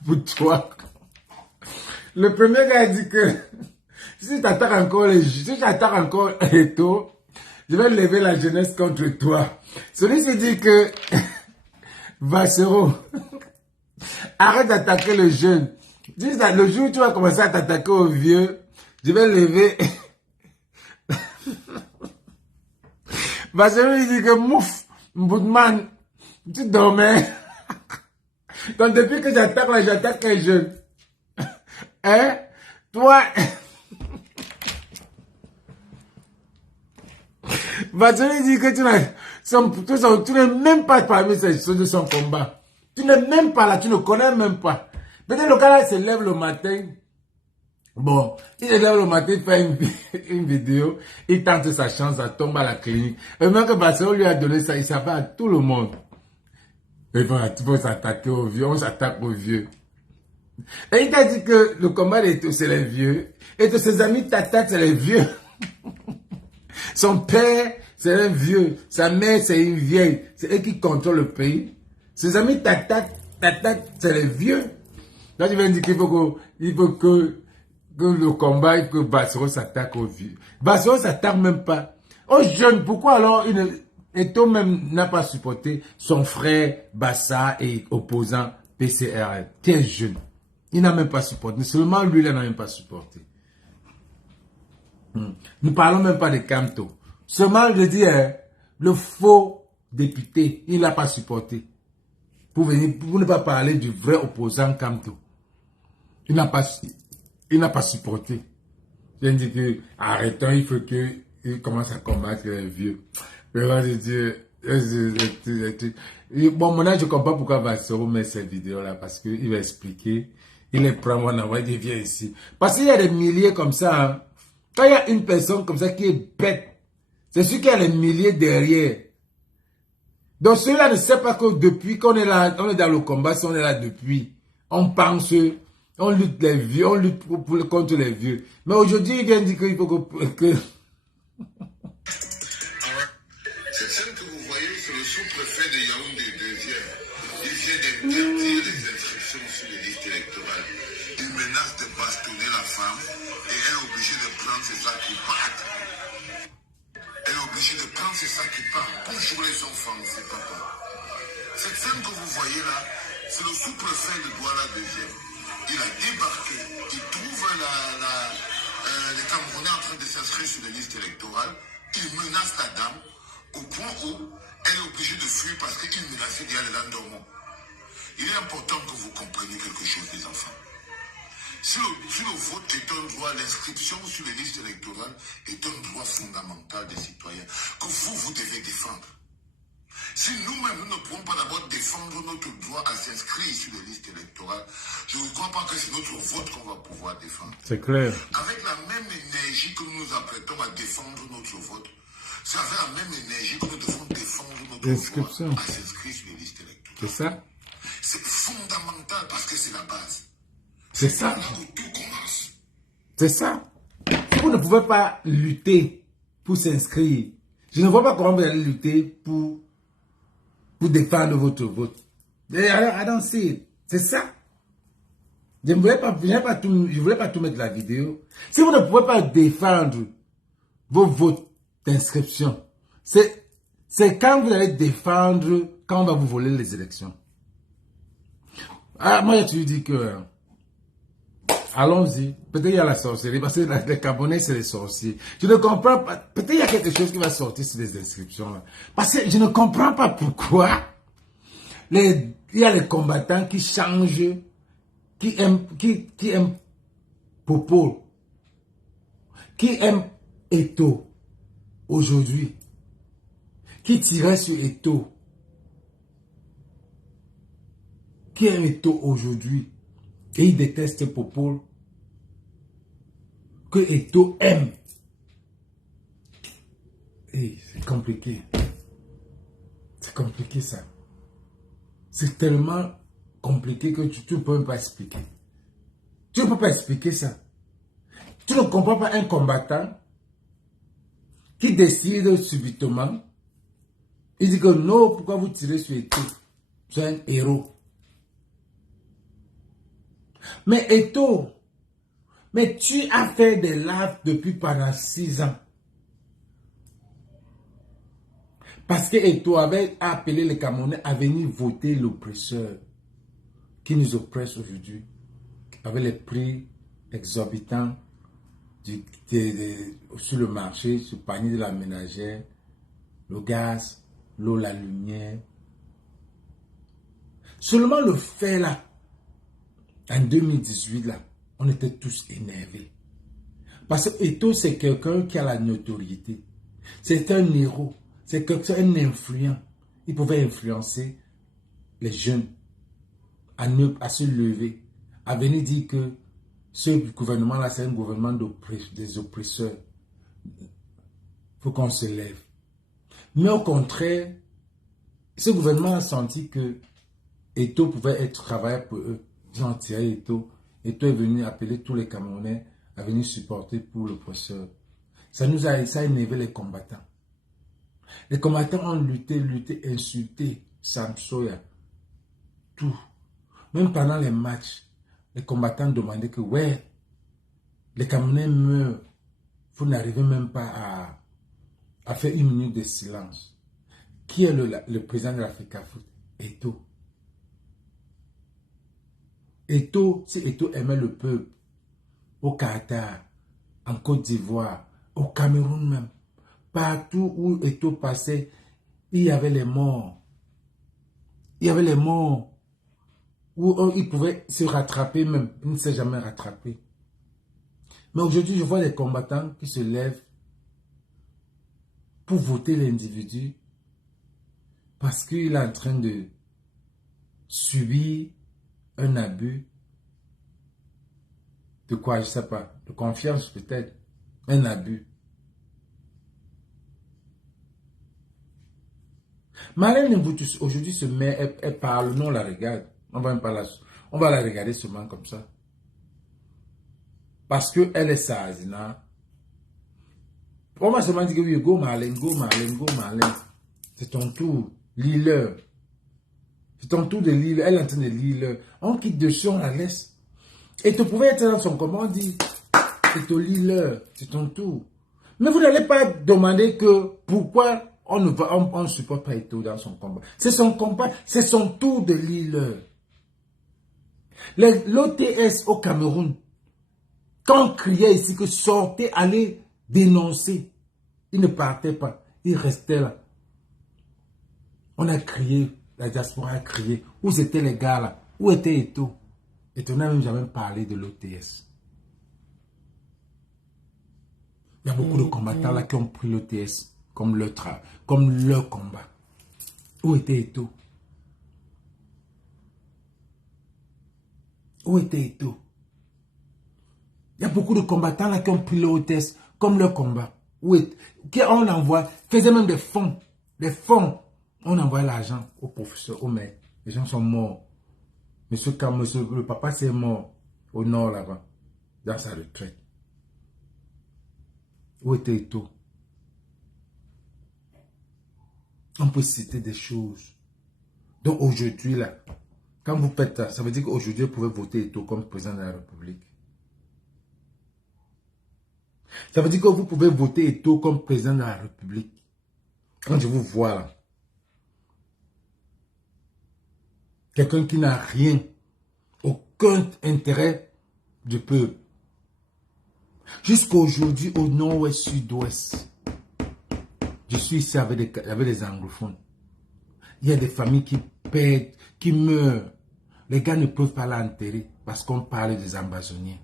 pour toi. Le premier gars a dit que si tu attaques encore les taux, je vais lever la jeunesse contre toi. Celui-ci dit que Bassero, arrête d'attaquer le jeune. Dis ça, le jour où tu vas commencer à t'attaquer aux vieux, je vais lever. Bassero, il dit que mouf, Boutman, tu dormais. Donc depuis que j'attaque là, j'attaque les jeunes. Hein? Toi. Bassero, il dit que tu n'es même pas parmi ceux de son combat. Tu n'es même pas là, tu ne connais même pas. Peut-être le gars là se lève le matin. Bon, il se lève le matin, il fait une vidéo, il tente sa chance, ça tombe à la clinique. Et même que Bassero lui a donné ça, il savait à tout le monde. Et voilà, tu peux s'attaquer aux vieux, on s'attaque aux vieux. Et il t'a dit que le combat c'est les vieux, et que ses amis t'attaquent, c'est les vieux. Son père, c'est un vieux, sa mère, c'est une vieille, c'est eux qui contrôlent le pays. Ses amis t'attaquent, c'est les vieux. Là, tu viens dire qu'il faut que le combat, il faut que Bassero s'attaque aux vieux. Bassero s'attaque même pas aux jeunes. Pourquoi alors Eto même n'a pas supporté son frère Bassa et opposant PCRL, qui est jeune. Il n'a même pas supporté. Seulement lui, il n'a même pas supporté. Nous parlons même pas de Kamto. Seulement, je dis, le faux député, il n'a pas supporté. Pour ne pas parler du vrai opposant Kamto. Il n'a pas supporté. Je dis que, arrêtons, il faut qu'il commence à combattre les vieux. Mais moi, je dis, bon, maintenant, je comprends pourquoi Bassero met cette vidéo-là, parce qu'il va expliquer, il les prend, on envoie, il vient ici. Parce qu'il y a des milliers comme ça, hein. Quand il y a une personne comme ça qui est bête, c'est sûr qu'il y a des milliers derrière. Donc ceux-là ne savent pas que depuis qu'on est là, on est dans le combat, si on est là depuis, on pense, on lutte les vieux, on lutte contre les vieux. Mais aujourd'hui, il vient dire qu'il faut que... Cette scène que vous voyez, c'est le sous-préfet de Yaoundé 2e. Il vient d'interdire les inscriptions sur les listes électorales. Il menace de bastonner la femme et elle est obligée de prendre ses sacs qui partent. Elle est obligée de prendre ses sacs qui partent pour jouer les enfants, c'est papa. Cette scène que vous voyez là, c'est le sous-préfet de Douala 2e. Il a débarqué, il trouve les Camerounais en train de s'inscrire sur les listes électorales. Il menace la dame au point où elle est obligée de fuir parce qu'il menaçait déjà les dormants. Il est important que vous compreniez quelque chose, les enfants. Si le vote est un droit, l'inscription sur les listes électorales est un droit fondamental des citoyens que vous devez défendre. Si nous-mêmes, nous ne pouvons pas d'abord défendre notre droit à s'inscrire sur les listes électorales, je ne crois pas que c'est notre vote qu'on va pouvoir défendre. C'est clair. Avec la même énergie que nous nous apprêtons à défendre notre vote, c'est avec la même énergie que nous devons défendre notre droit à s'inscrire sur les listes électorales. C'est ça. C'est fondamental parce que c'est la base. C'est ça. Là où tout commence. C'est ça. Vous ne pouvez pas lutter pour s'inscrire. Je ne vois pas comment vous allez lutter pour défendre votre vote. I don't see it. C'est ça. Je ne voulais pas tout mettre la vidéo. Si vous ne pouvez pas défendre vos votes d'inscription. C'est quand vous allez défendre, quand on va vous voler les élections. Ah, moi, tu dis que, allons-y. Peut-être il y a la sorcellerie, parce que les Gabonais, c'est les sorciers. Je ne comprends pas. Peut-être il y a quelque chose qui va sortir sur les inscriptions. Là. Parce que je ne comprends pas pourquoi il y a les combattants qui changent, qui aiment Popo, qui aiment Eto aujourd'hui, qui tirait sur Eto, qui aime Eto aujourd'hui, et il déteste Popo, que Eto aime. Et c'est compliqué. C'est compliqué ça. C'est tellement compliqué que tu ne peux même pas expliquer. Tu ne peux pas expliquer ça. Tu ne comprends pas un combattant qui décide subitement. Il dit que non, pourquoi vous tirez sur Eto? C'est un héros. Mais Eto, mais tu as fait des lives depuis pendant 6 ans. Parce que Eto avait appelé les Camerounais à venir voter l'oppresseur qui nous oppresse aujourd'hui, avec les prix exorbitants sur le marché, sur le panier de la ménagère, le gaz, l'eau, la lumière. Seulement le fait là, en 2018 là, on était tous énervés. Parce que Eto, c'est quelqu'un qui a la notoriété. C'est un héros. C'est un influent. Il pouvait influencer les jeunes à se lever, à venir dire que ce gouvernement-là, c'est un gouvernement des oppresseurs. Il faut qu'on se lève. Mais au contraire, ce gouvernement a senti que Eto pouvait être travailleur pour eux. Ils ont tiré Eto. Eto est venu appeler tous les Camerounais à venir supporter pour l'oppresseur. Ça a énervé les combattants. Les combattants ont lutté, insulté Samsoya, tout. Même pendant les matchs, les combattants demandaient que, ouais, les Camerounais meurent. Vous n'arrivez même pas à faire 1 minute de silence. Qui est le président de l'Africa Foot? Eto. Eto, si Eto aimait le peuple, au Qatar, en Côte d'Ivoire, au Cameroun même, partout où Eto passait, il y avait les morts. Il y avait les morts où il pouvait se rattraper même. Il ne s'est jamais rattrapé. Mais aujourd'hui, je vois des combattants qui se lèvent pour voter l'individu parce qu'il est en train de subir un abus de quoi, je ne sais pas, de confiance peut-être, un abus. Marlène Mboutou aujourd'hui se met, elle parle, nous on la regarde. On va la regarder seulement comme ça. Parce qu'elle est Sazina. On va seulement dire que oui, go Marlène. C'est ton tour, lis-le. C'est ton tour de lire, elle est en train de lire. On quitte dessus, on la laisse. Et tu pouvais être dans son comment on dit, c'est ton lis-le, c'est ton tour. Mais vous n'allez pas demander que pourquoi on ne supporte pas Eto dans son combat. C'est son combat, c'est son tour de lire. L'OTS au Cameroun, quand on criait ici que sortez, allez dénoncer, ils ne partaient pas, ils restaient là. On a crié, la diaspora a crié. Où étaient les gars là? Où était Eto? Eto n'a même jamais parlé de l'OTS. Il y a beaucoup de combattants là qui ont pris l'OTS comme leur combat. Où était Eto? Où était Eto? Il y a beaucoup de combattants là qui ont pris l'OTS comme leur combat. Qui on envoie, faisaient même des fonds. Des fonds. On envoie l'argent au professeur, au maître. Les gens sont morts. Le papa c'est mort au nord là-bas, dans sa retraite. Où était Eto? On peut citer des choses. Donc aujourd'hui là, quand vous faites ça, ça veut dire qu'aujourd'hui vous pouvez voter Eto comme président de la République. Ça veut dire que vous pouvez voter Eto'o comme président de la République. Quand je vous vois là. Quelqu'un qui n'a rien, aucun intérêt du peuple. Jusqu'à aujourd'hui, au nord-ouest, sud-ouest, je suis ici avec les anglophones. Il y a des familles qui perdent, qui meurent. Les gars ne peuvent pas l'enterrer parce qu'on parle des ambazoniens.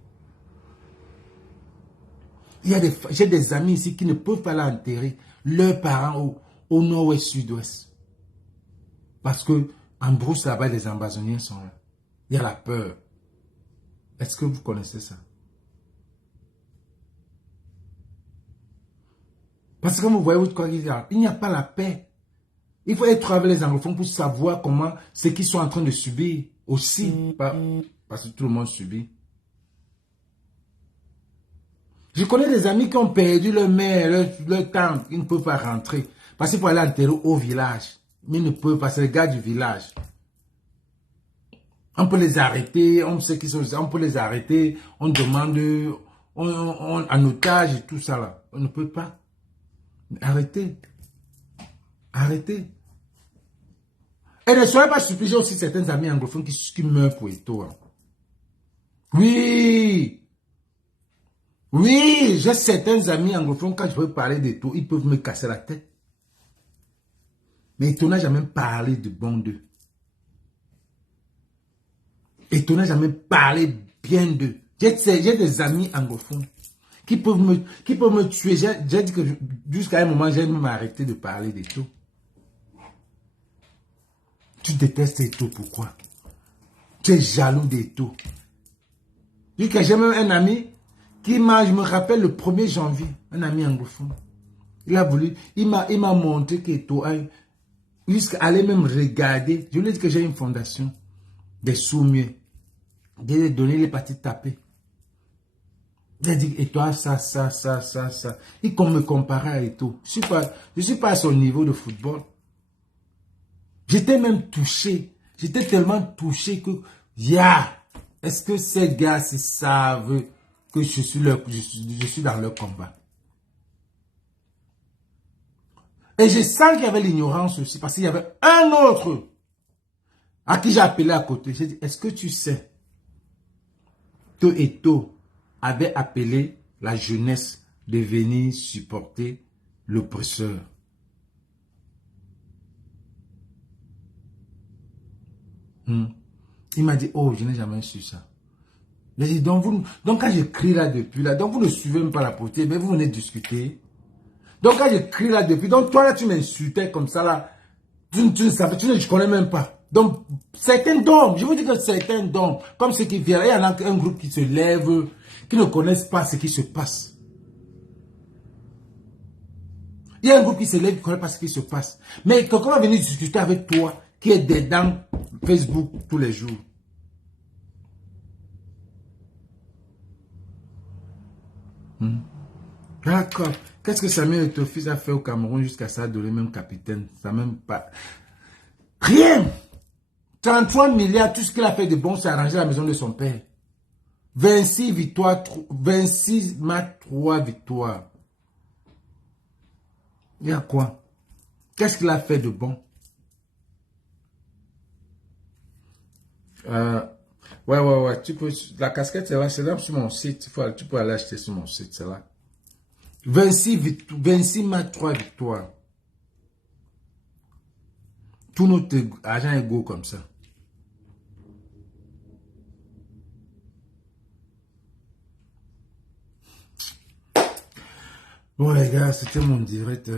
J'ai des amis ici qui ne peuvent pas l'enterrer, leurs parents au nord-ouest, sud-ouest. Parce que en brousse là-bas, les ambazoniens sont là. Il y a la peur. Est-ce que vous connaissez ça? Parce que vous voyez il n'y a pas la paix. Il faut être avec les anglophones pour savoir comment ce qu'ils sont en train de subir aussi. Parce que tout le monde subit. Je connais des amis qui ont perdu leur mère, leur tante. Ils ne peuvent pas rentrer. Parce qu'il faut aller enterrer au village. Mais ils ne peuvent pas, c'est les gars du village. On peut les arrêter, on sait qu'ils sont, on peut les arrêter, on demande en otage et tout ça là. On ne peut pas. Arrêtez. Arrêtez. Et ne soyez pas surpris, j'ai aussi certains amis anglophones qui meurent pour Eto'o. Oui. Oui, j'ai certains amis anglophones, quand je veux parler d'Eto'o, ils peuvent me casser la tête. Mais Eto'o n'a jamais parlé de bon d'eux. Eto'o n'a jamais parlé bien d'eux. J'ai des amis anglophones qui peuvent me tuer. J'ai dit que jusqu'à un moment, j'ai même arrêté de parler d'Eto'o. Tu détestes Eto'o, pourquoi? Tu es jaloux d'Eto'o. J'ai même un ami qui je me rappelle le 1er janvier, un ami anglophone. Il m'a montré qu'Eto'o jusqu'à aller même regarder. Je lui ai dit que j'ai une fondation des sourds-muets. Je lui ai donné les parties tapées. J'ai dit, et toi, ça. Et qu'on me comparait à Eto'o. Je ne suis pas à son niveau de football. J'étais même touché. J'étais tellement touché que, est-ce que ces gars savent que je suis dans leur combat? Et je sens qu'il y avait l'ignorance aussi, parce qu'il y avait un autre à qui j'ai appelé à côté. J'ai dit, est-ce que tu sais que Eto'o avait appelé la jeunesse de venir supporter l'oppresseur? Il m'a dit, oh, je n'ai jamais su ça. J'ai dit, donc quand j'écris là depuis là, donc vous ne suivez même pas la portée, mais vous venez discuter. Donc quand j'écris là depuis, donc toi là tu m'insultais comme ça là, tu ne connais même pas. Donc certains dorment, je vous dis que certains dorment, comme ceux qui viennent, il y en a un groupe qui se lève, qui ne connaissent pas ce qui se passe. Il y a un groupe qui se lève, qui ne connaît pas ce qui se passe. Mais quelqu'un va venir discuter avec toi, qui est dedans Facebook tous les jours. D'accord. Qu'est-ce que Samuel Eto'o-Fils a fait au Cameroun jusqu'à ça de lui-même capitaine? Ça même pas. Rien. 33 milliards, tout ce qu'il a fait de bon, c'est arranger la maison de son père. 26 victoires, 26 matchs, 3 victoires. Il y a quoi? Qu'est-ce qu'il a fait de bon? Ouais. Tu peux, la casquette, c'est là sur mon site. Tu peux aller acheter sur mon site, c'est là. 26 matchs, 3 victoires. Tout notre argent est égaux comme ça. Bon les gars, c'était mon direct.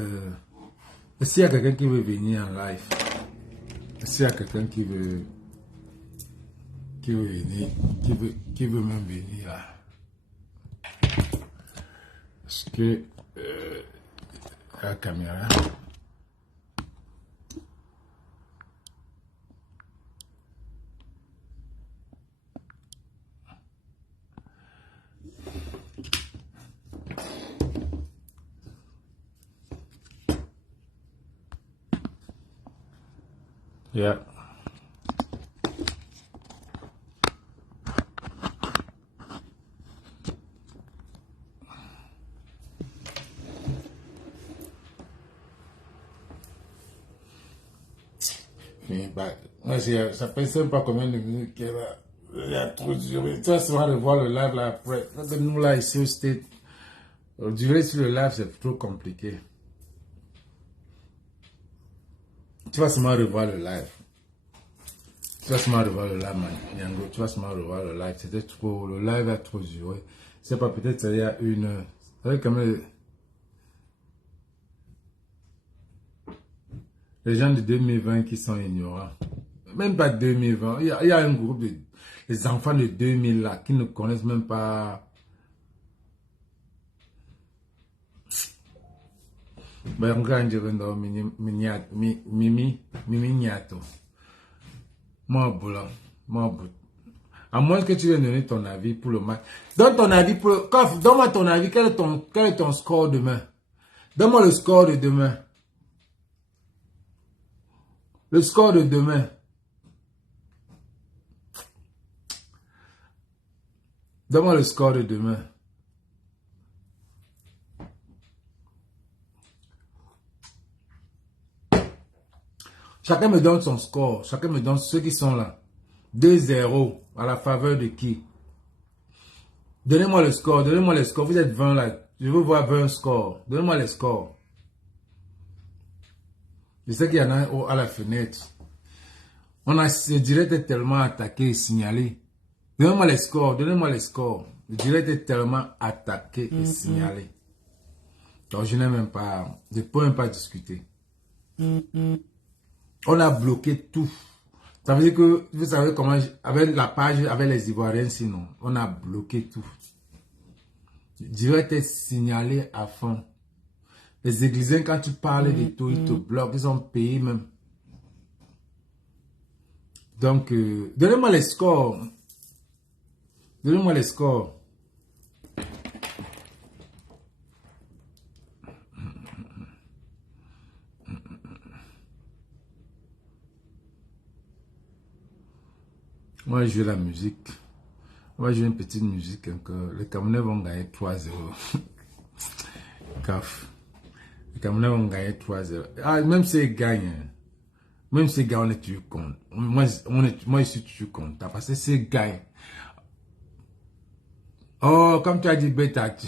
S'il y a quelqu'un qui veut venir en live, s'il y a quelqu'un qui veut venir, qui veut même venir là. Parce que la caméra. Yeah. Ça fait même pas combien de minutes qu'elle a. Il y a trop duré. Tu vas souvent revoir le live là après. Nous là ici au State, durer sur le live c'est trop compliqué. Tu vas seulement revoir le live. Tu vas seulement revoir le live, man. Yango, tu vas seulement revoir le live. C'était trop. Le live a trop duré. C'est pas peut-être il y a 1 heure. C'est quand même. Les gens de 2020 qui sont ignorants. Même pas 2020. Il y a un groupe de les enfants de 2000 là qui ne connaissent même pas. Ben, on gagne Mimi Niato. Moi, à moins que tu viennes donner ton avis pour le match. Donne ton avis pour donne-moi ton avis. Quel est ton score demain? Donne-moi le score de demain. Le score de demain. Donne-moi le score de demain. Chacun me donne son score. Chacun me donne ceux qui sont là. 2-0 à la faveur de qui? Donnez-moi le score. Donnez-moi les scores. Vous êtes 20 là. Je veux voir 20 scores. Donnez-moi les scores. Je sais qu'il y en a à la fenêtre. On a ce direct tellement attaqué et signalé. Donnez-moi les scores. Donnez-moi les scores. Le direct est tellement attaqué et signalé. Donc je n'ai même pas. Je ne peux même pas discuter. On a bloqué tout. Ça veut dire que, vous savez comment, avec la page, avec les Ivoiriens, sinon, on a bloqué tout. Le direct est signalé à fond. Les Églisiens, quand tu parles de tout, ils te bloquent, ils ont payé même. Donc, donnez-moi les scores. Donnez-moi les scores. Moi, je joue la musique. On va jouer une petite musique encore. Les Camerounais vont gagner 3-0. Caf. Les Camerounais vont gagner 3-0. Ah, même s'ils gagnent, on est toujours content. Moi, je suis toujours content. Parce que s'ils gagnent. Oh, comme tu as dit, Beta, tu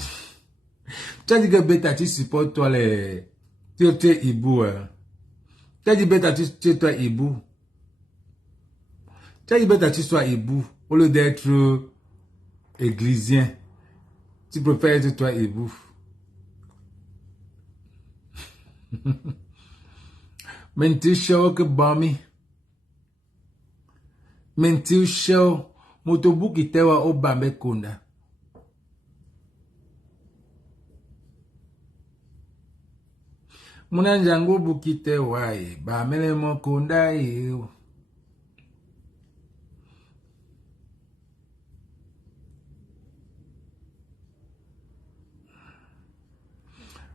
as dit que Beta, tu supportes toi les. Tu es Ibou. Hein. Tu as dit, Beta, tu es toi Ibou. Tu as dit, Beta, tu sois Ibou. Au lieu d'être églisien. Tu préfères être toi Ibou. Mentir show que bami. Mentir show. Motobu qui te wa o bambe kunda. Munanjango bukite wa e. Bamele mo kunda e.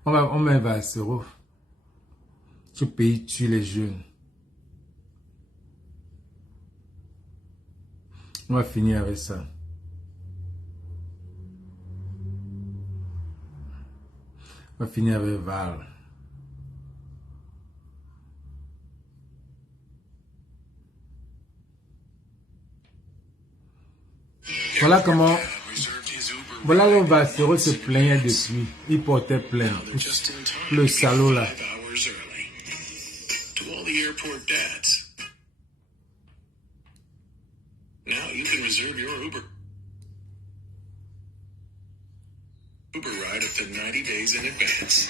On met Valsero. Ce pays tue les jeunes. On va finir avec ça. On va finir avec Val. Voilà comment... Voilà où Valsero se plaignait depuis. Il portait plainte. Le salaud là. Now you can reserve your Uber ride up to 90 days in advance.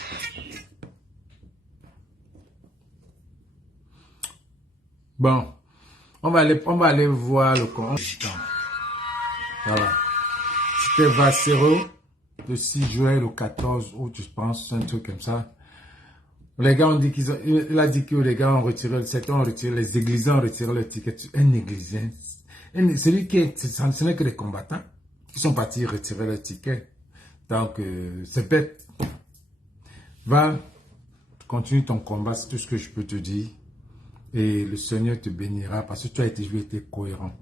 Bon, on va aller voir le compte. Voilà. C'était Valsero le 6 juin, le 14 août, je pense, un truc comme ça. Les gars ont dit il a dit que les gars ont retiré, les Églisiens ont retiré le ticket. Un Églisien. Celui qui est, ce n'est que des combattants qui sont partis retirer le ticket. Donc, c'est bête. Val, continue ton combat, c'est tout ce que je peux te dire. Et le Seigneur te bénira parce que tu as été cohérent.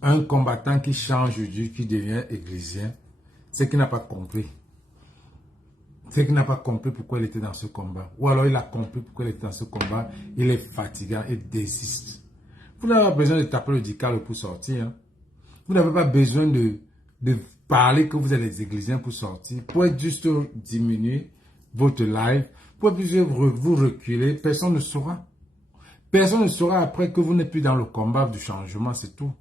Un combattant qui change Dieu, qui devient Églisien, c'est qu'il n'a pas compris. C'est qu'il n'a pas compris pourquoi il était dans ce combat. Ou alors il a compris pourquoi il était dans ce combat. Il est fatigant et désiste. Vous n'avez pas besoin de taper le dical pour sortir. Hein. Vous n'avez pas besoin de parler que vous êtes les églisiens pour sortir. Pour être juste diminuer votre live. Pour vous reculer. Personne ne saura. Personne ne saura après que vous n'êtes plus dans le combat du changement. C'est tout.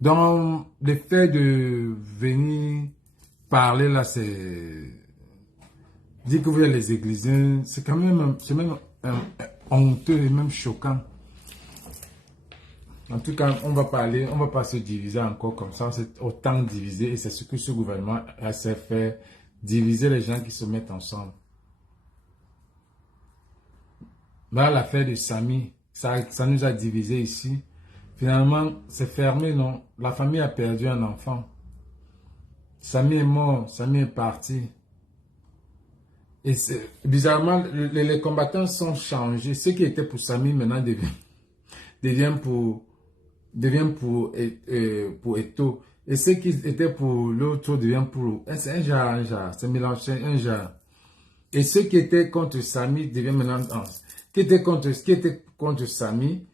Donc, le fait de venir parler là, c'est... Dire que vous êtes les églisiens, c'est quand même... C'est même honteux et même choquant. En tout cas, on va pas se diviser encore comme ça, c'est autant diviser et c'est ce que ce gouvernement essaie de faire, diviser les gens qui se mettent ensemble. Là, l'affaire de Samy, ça nous a divisés ici. Finalement, c'est fermé, non? La famille a perdu un enfant. Samy est mort, Samy est parti. Et bizarrement, les combattants sont changés. Ceux qui étaient pour Samy maintenant deviennent pour Eto. Et ceux qui étaient pour l'autre deviennent pour... C'est un genre, c'est mélangé, un genre. Et ceux qui étaient contre Samy deviennent maintenant... Qui étaient contre Samy.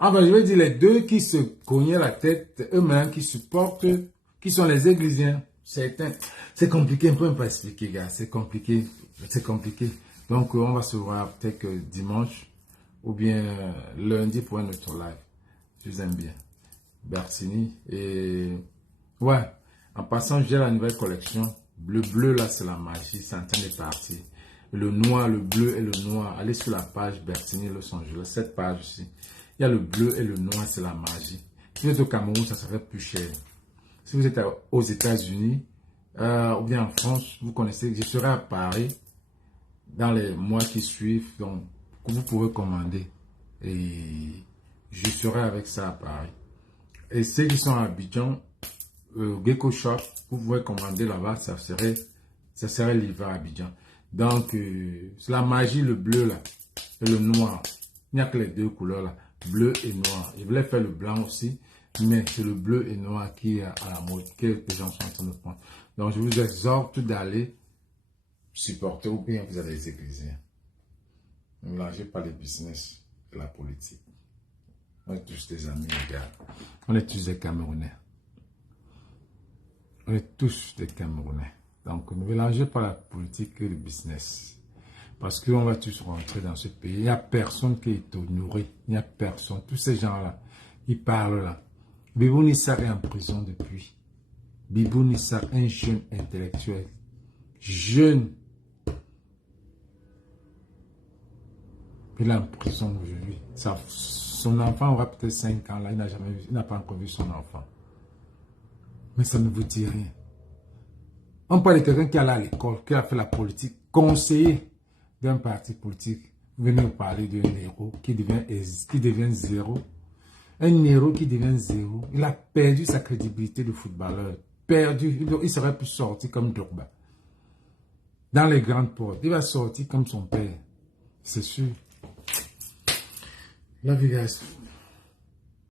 Enfin, je veux dire, les deux qui se cognaient la tête, eux-mêmes qui supportent, qui sont les églisiens. C'est compliqué, on peut pas expliquer, gars. C'est compliqué. Donc, on va se voir peut-être dimanche ou bien lundi pour un autre live. Je vous aime bien. Bertini. Et ouais, en passant, j'ai la nouvelle collection. Le bleu, là, c'est la magie. C'est en train de partir. Le noir, le bleu et le noir. Allez sur la page Bertini Los Angeles. Cette page ici. Il y a le bleu et le noir, c'est la magie. Si vous êtes au Cameroun, ça serait plus cher. Si vous êtes aux États-Unis ou bien en France, vous connaissez, je serai à Paris dans les mois qui suivent. Donc, vous pouvez commander. Et je serai avec ça à Paris. Et ceux qui sont à Abidjan, Gecko Shop, vous pouvez commander là-bas, ça serait livré à Abidjan. Donc, c'est la magie, le bleu là, et le noir. Il n'y a que les deux couleurs là, bleu et noir. Je voulais faire le blanc aussi, mais c'est le bleu et noir qui est à la mode, que les gens sont en train de prendre. Donc, je vous exhorte d'aller supporter ou bien vous avez les églisiens. Ne mélangez pas les business et la politique. On est tous des amis, les gars. On est tous des Camerounais. On est tous des Camerounais. Donc, ne mélangez pas la politique et le business. Parce qu'on va tous rentrer dans ce pays. Il n'y a personne qui est honoré. Il n'y a personne. Tous ces gens-là, ils parlent là. Bibou Nissar est en prison depuis. Bibou Nissar, un jeune intellectuel. Jeune. Il est en prison aujourd'hui. Son enfant aura peut-être 5 ans là. Il n'a pas encore vu son enfant. Mais ça ne vous dit rien. On parle de quelqu'un qui est allé à l'école, qui a fait la politique, conseiller d'un parti politique. Vous venez nous parler d'un héros qui devient zéro. Un héros qui devient zéro. Il a perdu sa crédibilité de footballeur. Perdu. Il serait plus sorti comme Drogba. Dans les grandes portes. Il va sortir comme son père. C'est sûr. Love you guys.